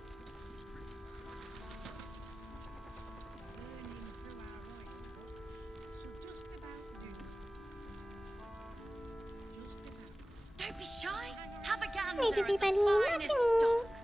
Don't be shy. Have a gander Right, at the everybody, finest welcome. stock.